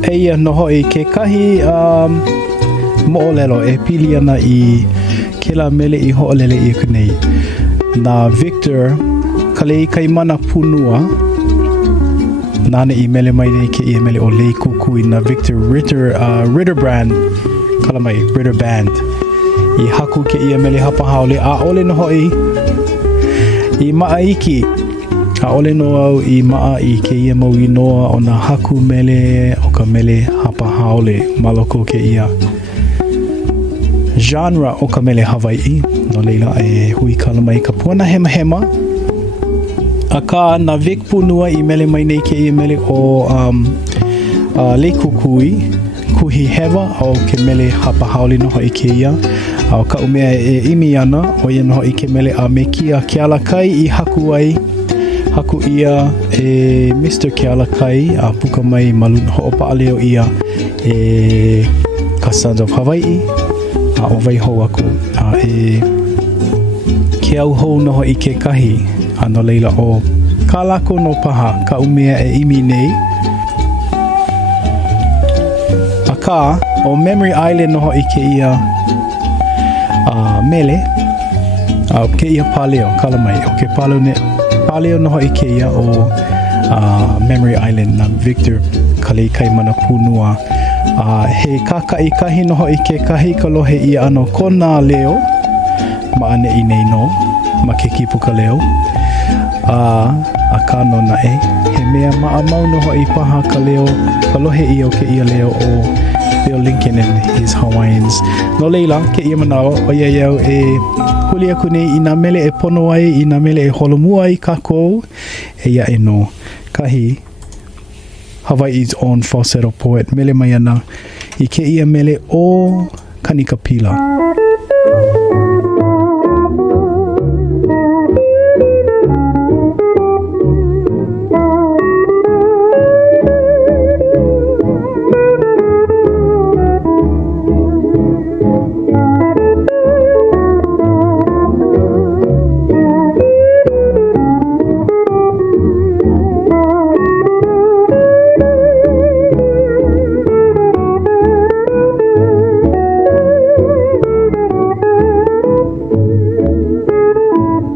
Eia noho I ke kahi mo'olelo e pili ana I ke la mele I ho'olele I kunei. Na Victor kalei kaimana punua nana I mele mai nei ke I mele o lei kukui na Victor Ritter brand kala mai Ritter band I haku ke I mele hapa haole a ole noho I maaiki a ole no au I maa I ke ia mau inoa o na haku mele o ka mele hapa haole maloko ke ia genre o ka mele Hawai'i no leila e hui kala mai ka puana hema hema a ka na Vic punua I mele mai nei ke ia mele o le kukui kuhi hewa o ke mele hapa haole noho I ke ia a ka umea e imi ana o ia noho I ke mele a me kia ke ala kai I haku ai haku ia e Mr. Kealakai a puka mai maluna ho'opa'a leo ia e ka Sons of Hawai'i a o vai hou aku a e ke au hou noho i ke kahi a no leila o ka lako no paha ka umea e imi nei a ka o Memory Island noho i ke ia a mele a ke ia paleo kala mai o ke paleo noho i ke ia o Memory Island na Victor Kalei Kaimana Punua he kakai kahi noho i ke kahi ka lohe ia ano kona leo ma ane i nei no ma ke Kīpuka Leo a kano na e he mea maa mau noho i paha ka leo ka lohe ia o ke ia leo o Leo Lincoln and his Hawaiians no leila ke ia manao o ia iau e huli aku nei i nga mele e pono ai i nga mele e holomua ai kako e ia e no kahi Hawaii's own falsetto poet mele mai ana i ke ia mele o Kanikapila.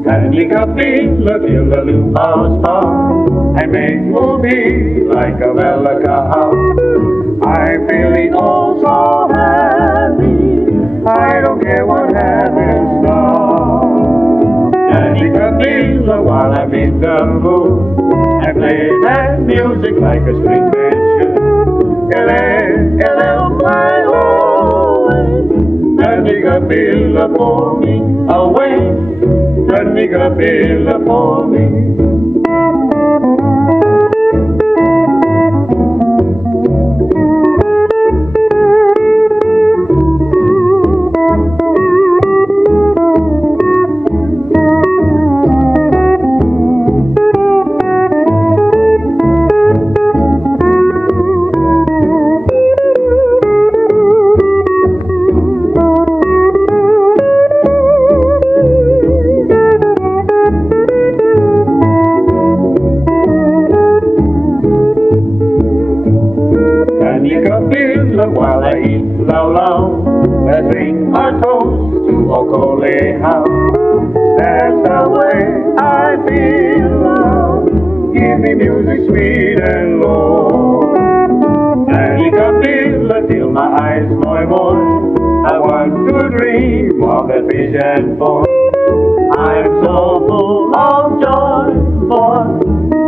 Kanikapila, lupa's palm, and make movie like a velakaha. I'm feeling oh so happy, I don't care what happens now. Kanikapila, while I'm in the mood, I play that music like a string band should. Ele, ele, my way, Kanikapila for me away. Kanikapila for me. While I eat lau, let's bring our toast to Okole House. That's the way I feel now. Give me music sweet and low. Kanikapila till my eyes moi. I want to dream of that vision for. I'm so full of joy, boy.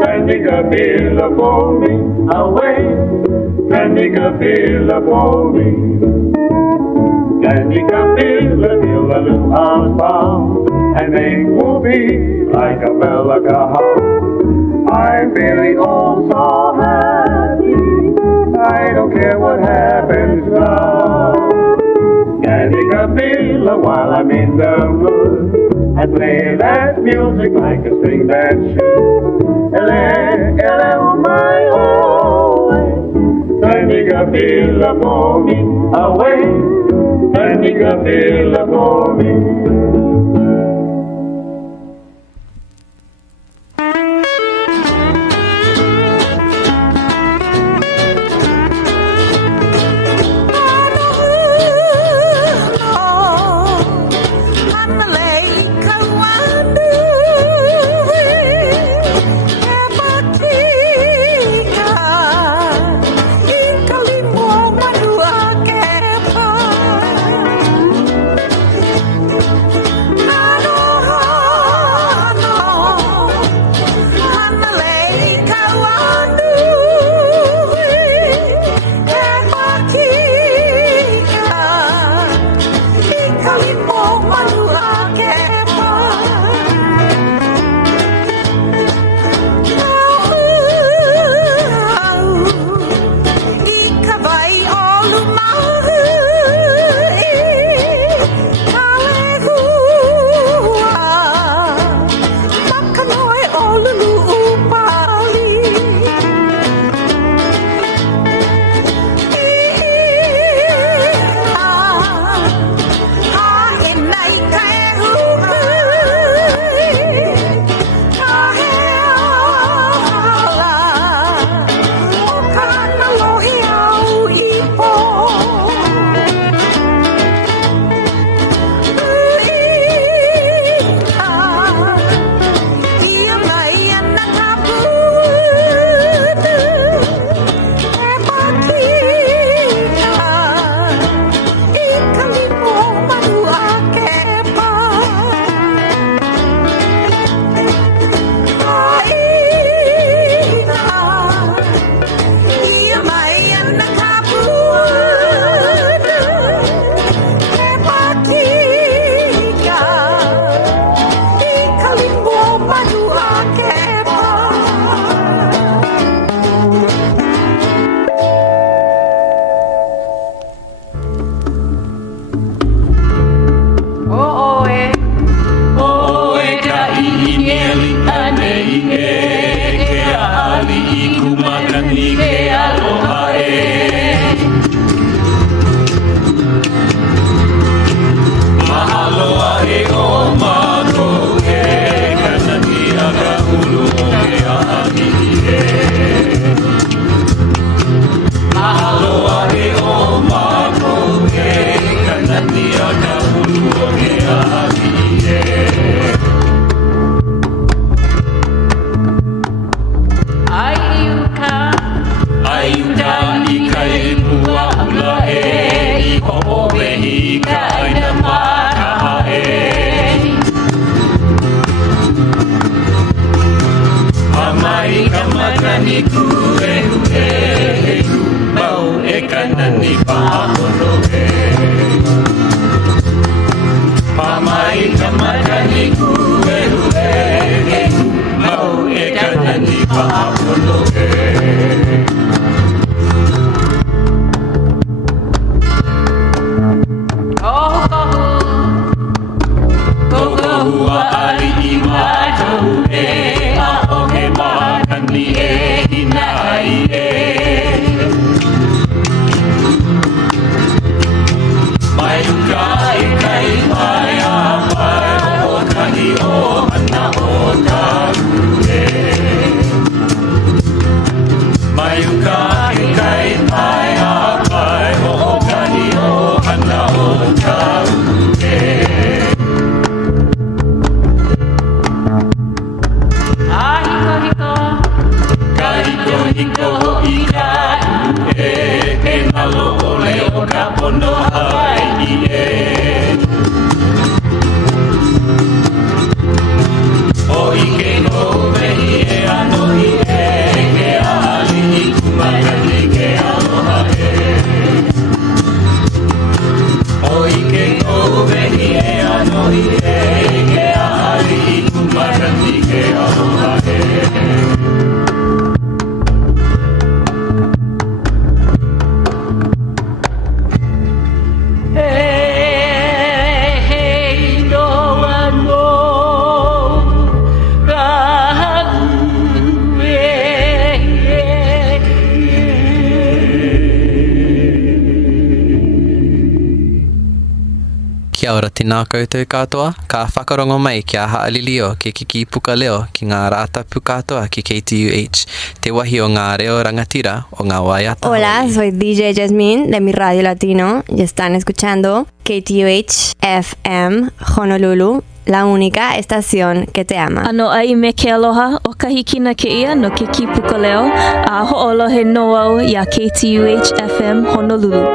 Kanikapila for me away. Kanikapila for me. Kanikapila till the luau's palm and make movie like a velakaha. I'm feeling oh so happy, I don't care what happens now. Kanikapila while I'm in the mood, I play that music like a string band should. Ele, ele, my oh. Kanikapila for me away. Kanikapila for me. kamatani ku e hu mau e kanani pa'apono e Pamai kamatani ku e hu mau e kanani pa'apono e Hua ali I mātou e a o he mākani e hina ai e Mai uka e kai mai a mai o kahi o ana o karu e Mai uka e kai mai a mai o kahi o ana o karu e Hiko I ka e he malo o leo ka pono Hawai'i e O ike no vehi e ano I e ke ahali I kumakani ke aloha e O ike no vehi e ano I e ke ahali I kumakani ke aloha e Kia ora tina koutou katoa, ka whakarongo mai ki a haalili o ke Kīpuka Leo ki ngā rātapu katoa ki KTUH, te wahi o ngā reo rangatira o ngā waiata. Hola, soy DJ Jasmine de mi Radio Latino y están escuchando KTUH FM Honolulu, la única estación que te ama. Ano ai me ke aloha o kahikina ke ia no ke Kīpuka Leo a ho'olohe no au ia KTUH FM Honolulu.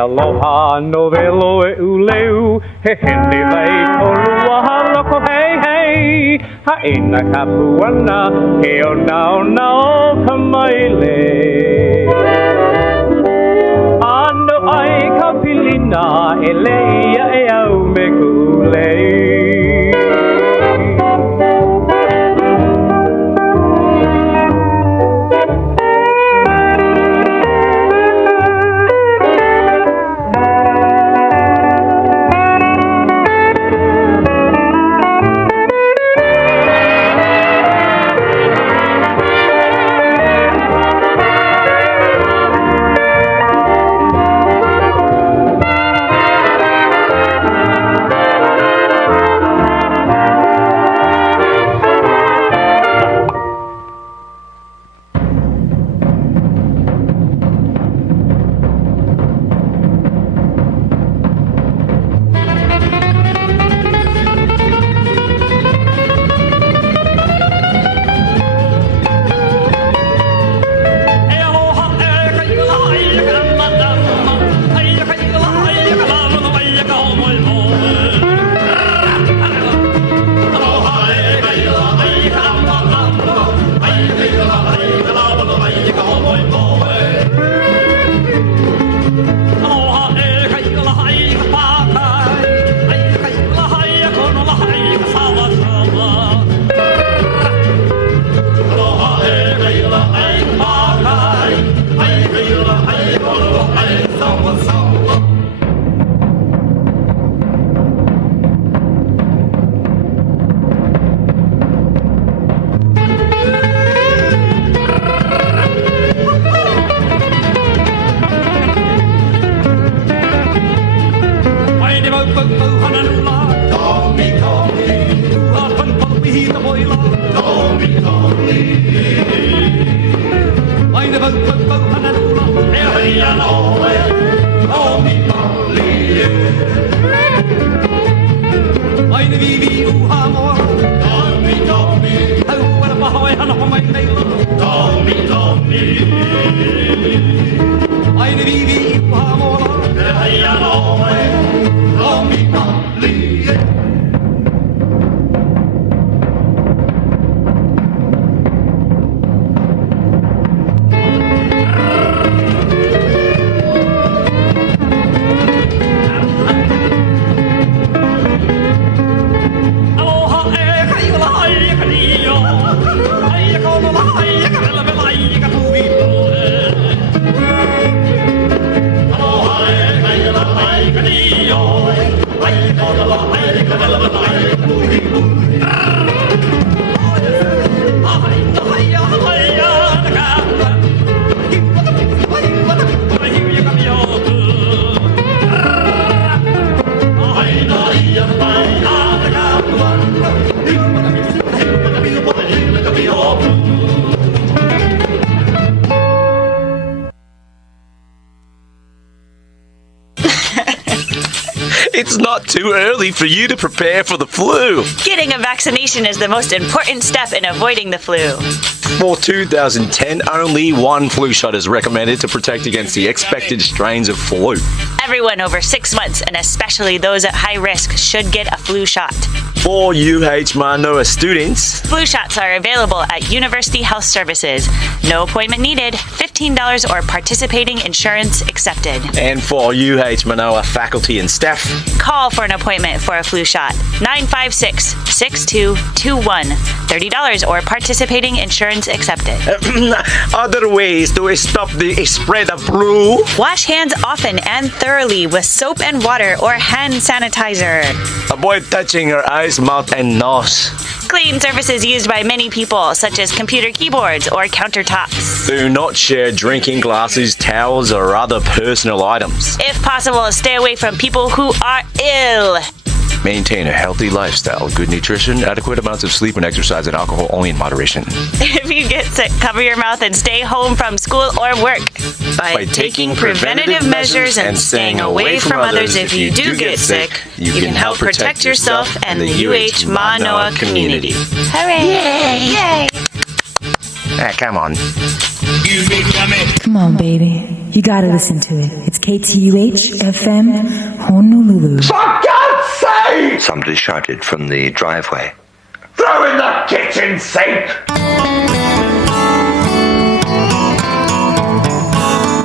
Aloha no velo e uleu he hene vai tolua haloko hei hei ha ina kapuana he o nao nao kamaile ano ai kapilina e leia e au me kulei It's not too early for you to prepare for the flu. Getting a vaccination is the most important step in avoiding the flu. For 2010, only one flu shot is recommended to protect against the expected strains of flu. Everyone over 6 months, and especially those at high risk, should get a flu shot. For UH Mānoa students, flu shots are available at University Health Services. No appointment needed, $15 or participating insurance accepted. And for UH Mānoa faculty and staff, call for an appointment for a flu shot. 956-6221. $30 or participating insurance accepted. Other ways to stop the spread of flu. Wash hands often and thoroughly with soap and water or hand sanitizer. Avoid touching your eyes, mouth, and nose. Clean surfaces used by many people, such as computer keyboards or countertops. Do not share drinking glasses, towels, or other personal items. If possible, stay away from people who are ill. Maintain a healthy lifestyle, good nutrition, adequate amounts of sleep, and exercise, and alcohol only in moderation. If you get sick, cover your mouth and stay home from school or work. By taking preventative measures and staying away from others if you do get sick, you can help protect yourself and the UH Mānoa community. Hooray! Yay! Come on. Come on, baby. You gotta listen to it. It's KTUH FM Honolulu. For God's sake! Somebody shouted from the driveway. Throw in the kitchen sink!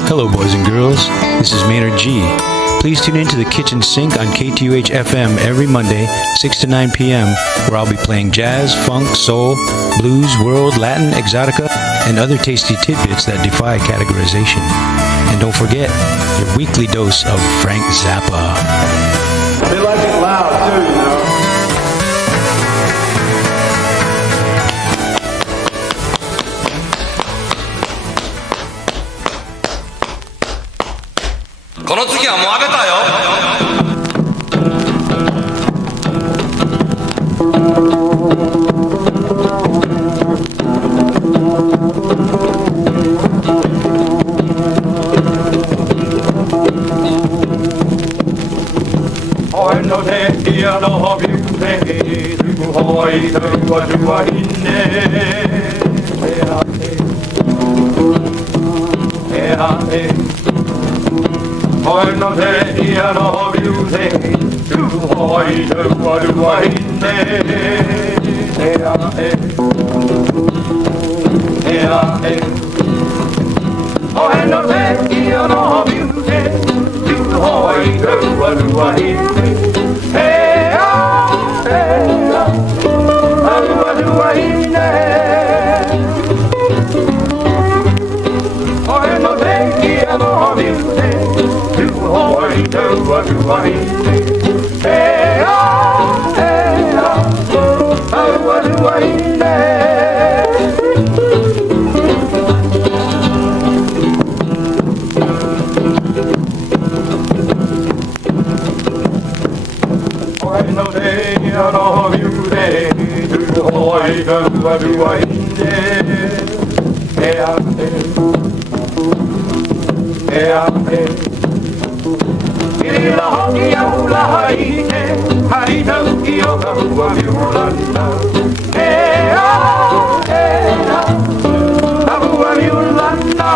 Hello, boys and girls. This is Maynard G. Please tune in to the Kitchen Sink on KTUH FM every Monday, 6 to 9 p.m., where I'll be playing jazz, funk, soul, blues, world, Latin, exotica, and other tasty tidbits that defy categorization. And don't forget, your weekly dose of Frank Zappa. They like it loud, too, you know. この次はもうあげたよ。I know that you love you, baby. To Hawaii, to Hawaii, I know that you love you, baby. To Hawaii, to Hawaii, I know that you love you, baby. To Hawaii, to Hawaii. Hey, oh, hey, oh, Hawaii, I know that you love you, baby. To Hawaii, to Hawaii. Hey, oh, hey, oh, Hawaii. I Ea e Ili la hoki au la haike Haina uki o ka hua miulana Ea Ka hua miulana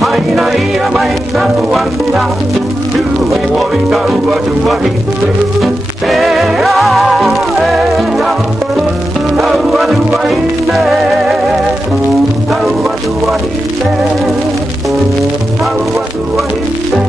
Maina ia maina tuanda Tu oi ka ua tua hinde Ea Ka ua tua hinde Ka ua tua hinde Ka ua tua hinde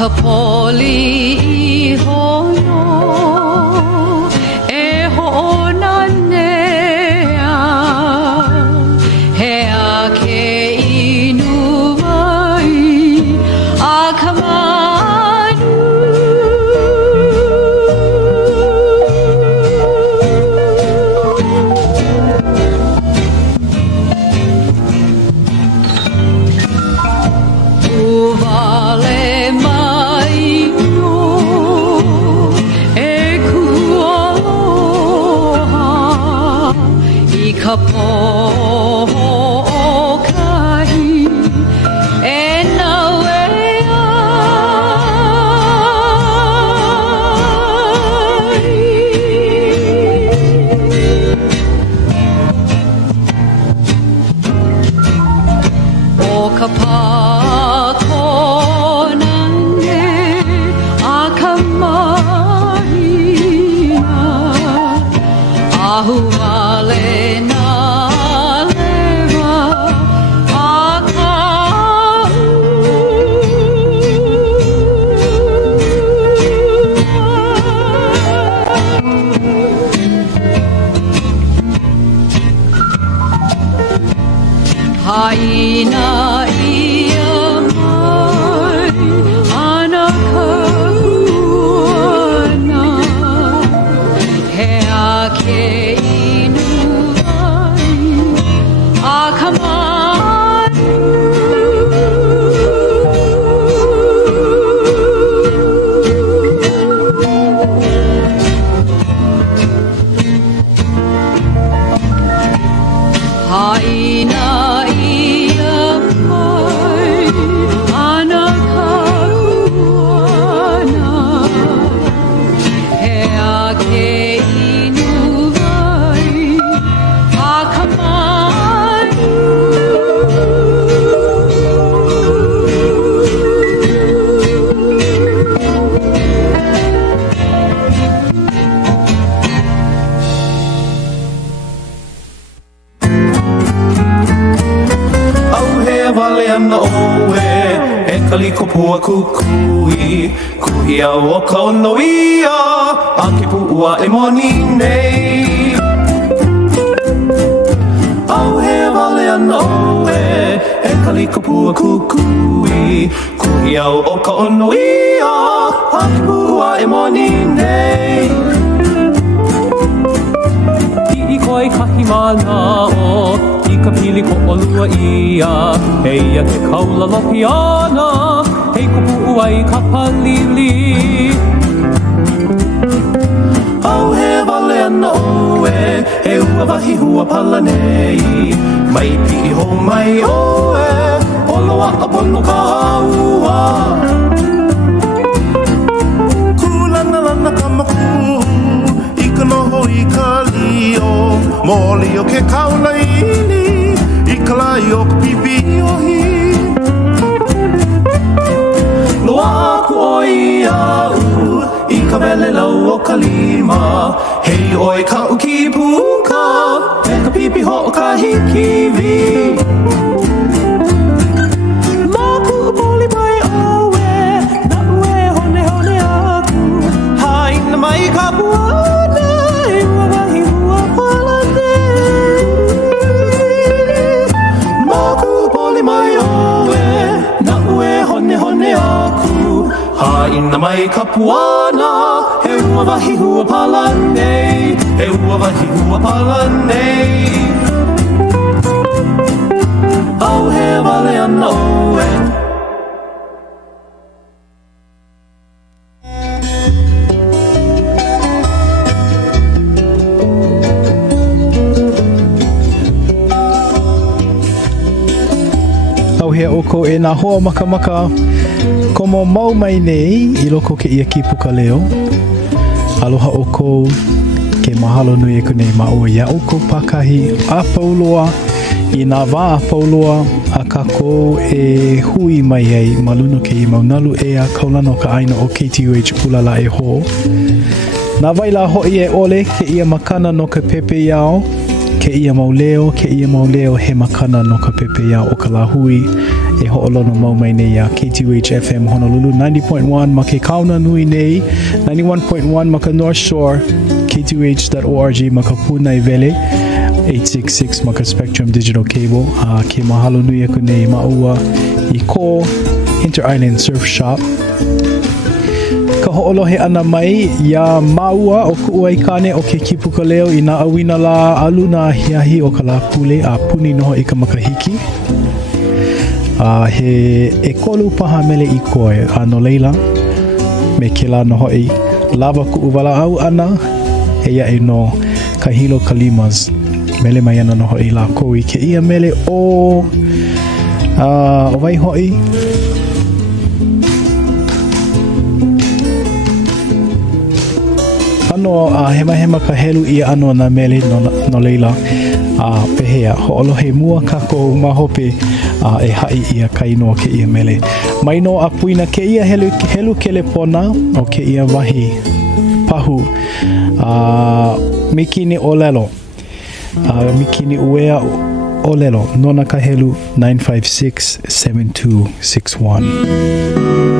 Makapoli I hono E hoona nea He ake inu mai A kamanu Uvale ka pokai e na wea o ka pakonane a ka mahina ahu wale Haina ia mai ana ka huana He ake inu mai a ka manu Haina Kaliko pua kukui Kuhi au o ka ono ia A ke puua e moni nei Au he wale ana oe E kaliko pua kukui Kuhi au o ka ono ia A ke puua e moni nei I koi kahi mana o I ka pili ko olua ia Heia te kaula lopi ana Hei kupu ai ka palili Au he wale ana oe He ua wahi hua pala nei Mai pili ho mai oe Oloa a pono ka haua Kulana lana ka maku I ka noho I ka lio moli o ke kaula ili I kalai o ka pipi ohi Loa aku oi au I ka vele lau o ka lima Hei oi ka uki puka E ka pipi ho o ka hikiwi Maku poli mai oe Na ue hone hone aku Haina mai ka puana E ua wahi hua palane Maku poli mai oe Na ue hone hone aku Haina mai ka puana E ua wahi hua palane E ua wahi hua palane Au he wale ana oe Au he oko e nā hoa makamaka Komo mau mai nei I loko ke ia Kīpuka Leo Aloha oko Ke mahalo nui e kunei ma o ia oko pakahi a pauloa I nā wā a pauloa a kako e hui mai ei maluno ke I maunalu e a kaulano ka aina o KTUH Pulala e ho Nā waila hoi e ole ke ia makana no ka pepe iao Ke ia mauleo he makana no ka pepe iao o ka la hui E ho'olono mau mai nei a KTUH FM Honolulu 90.1 ma ke kauna nui nei 91.1 ma ka North Shore KTUH.org ma ka Punai Vele 866 ma ka Spectrum Digital Cable ke mahalo nui aku nei maua I ko Inter-Island Surf Shop Ka ho'olohe ana mai ia maua o ku'ua I kane o ke Kīpuka Leo I nā awina la alu nā hiahi o ka la pule a puni noho I ka makahiki he e kolu paha mele I koe a no leila me ke la no hoi lava ku'u wala au ana e ia e no ka hilo kalimas mele mai ana no hoi la koui ke ia mele o vai hoi ano hema ka helu ia ano na mele no leila pehea ho'olohe mua kako mahope e hai ia kainoa ke ia mele mai no apuina ke ia helu kele pona o ke ia wahi pahu mikini o lelo mikini uea o lelo nona ka helu 956-7261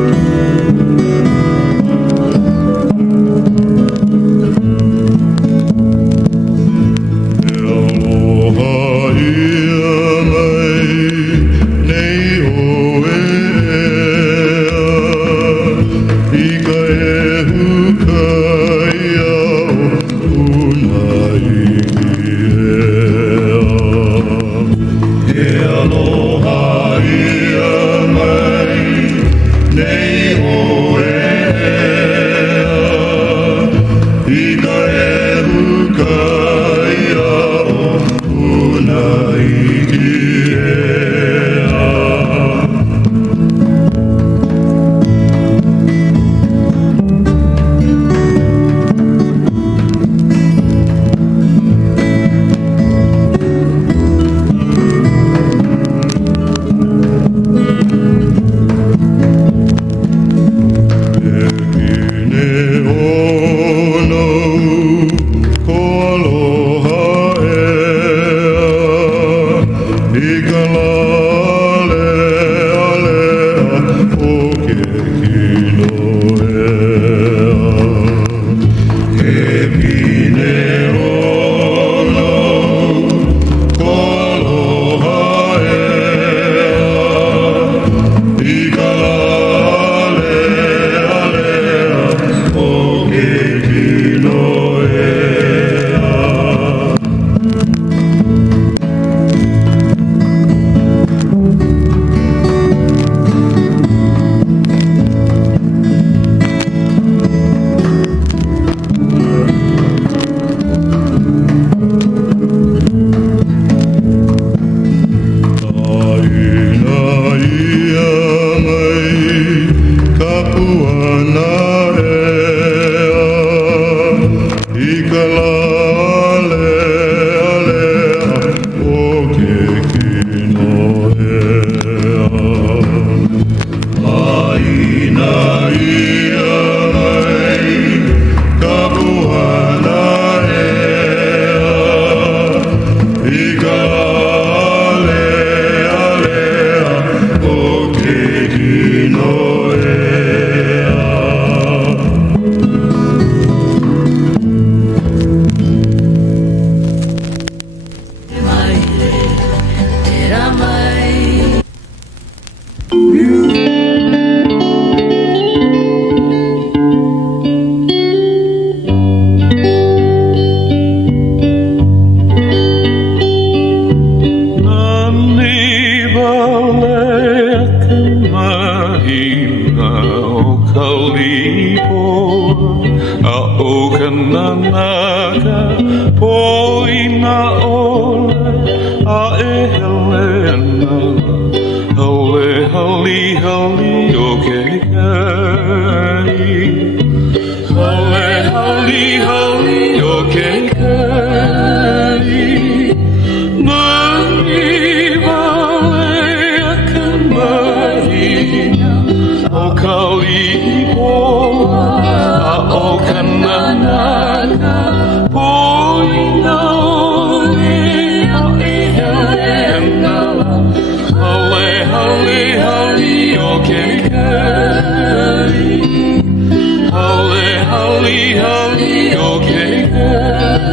naka poina ole a e helena hale hali hali o ke kai hale hali hali o ke kai nani vale a kamahina o kalipo a o kananaka poina ole a e helena hale hali hali o ke kai hale hali hali o ke kai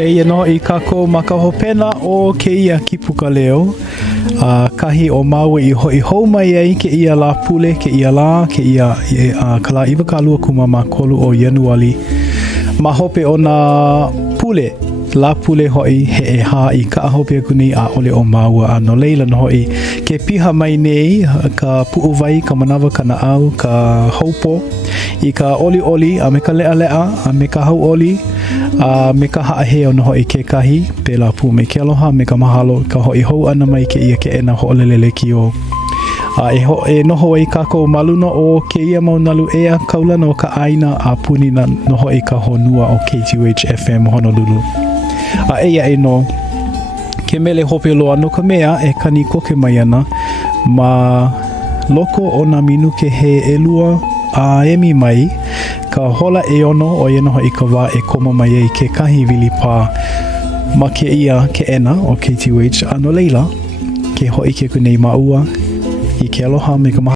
E no I kako makahopena o ke ia Kīpuka Leo. Kahi o maua I hou mai ai ke ia la pule, ke ia la, ke ia kala iwa ka lua kumama kolu o Ianuari. Mahope o na pule, la pule hoi he e ha I ka ahope kuni a ole o maua a no leila no hoi. Ke piha mai nei ka pu'uwai, ka manawa kana au, ka haupo. I ka oli a me ka lea a me ka hau oli a me ka haaheo no hoi ke kahi pela pu me ke aloha me ka mahalo ka hoi hou ana mai ke ia ke ena ho'olelele ki o E noho i kako maluna o ke ia mau nalu ea kaulana o ka aina a puni na noho i ka honua o KTUH FM Honolulu. Eia e no, ke mele hope loa no ka mea e kani koke mai ana ma loko o na minu ke he elua a emi mai ka hola e ono o noho i ka wā e koma mai e ke kahi wili pā ma ke ia ke ena o KTUH ano leila ke hoi ke kunei maua I ke aloha me ka maha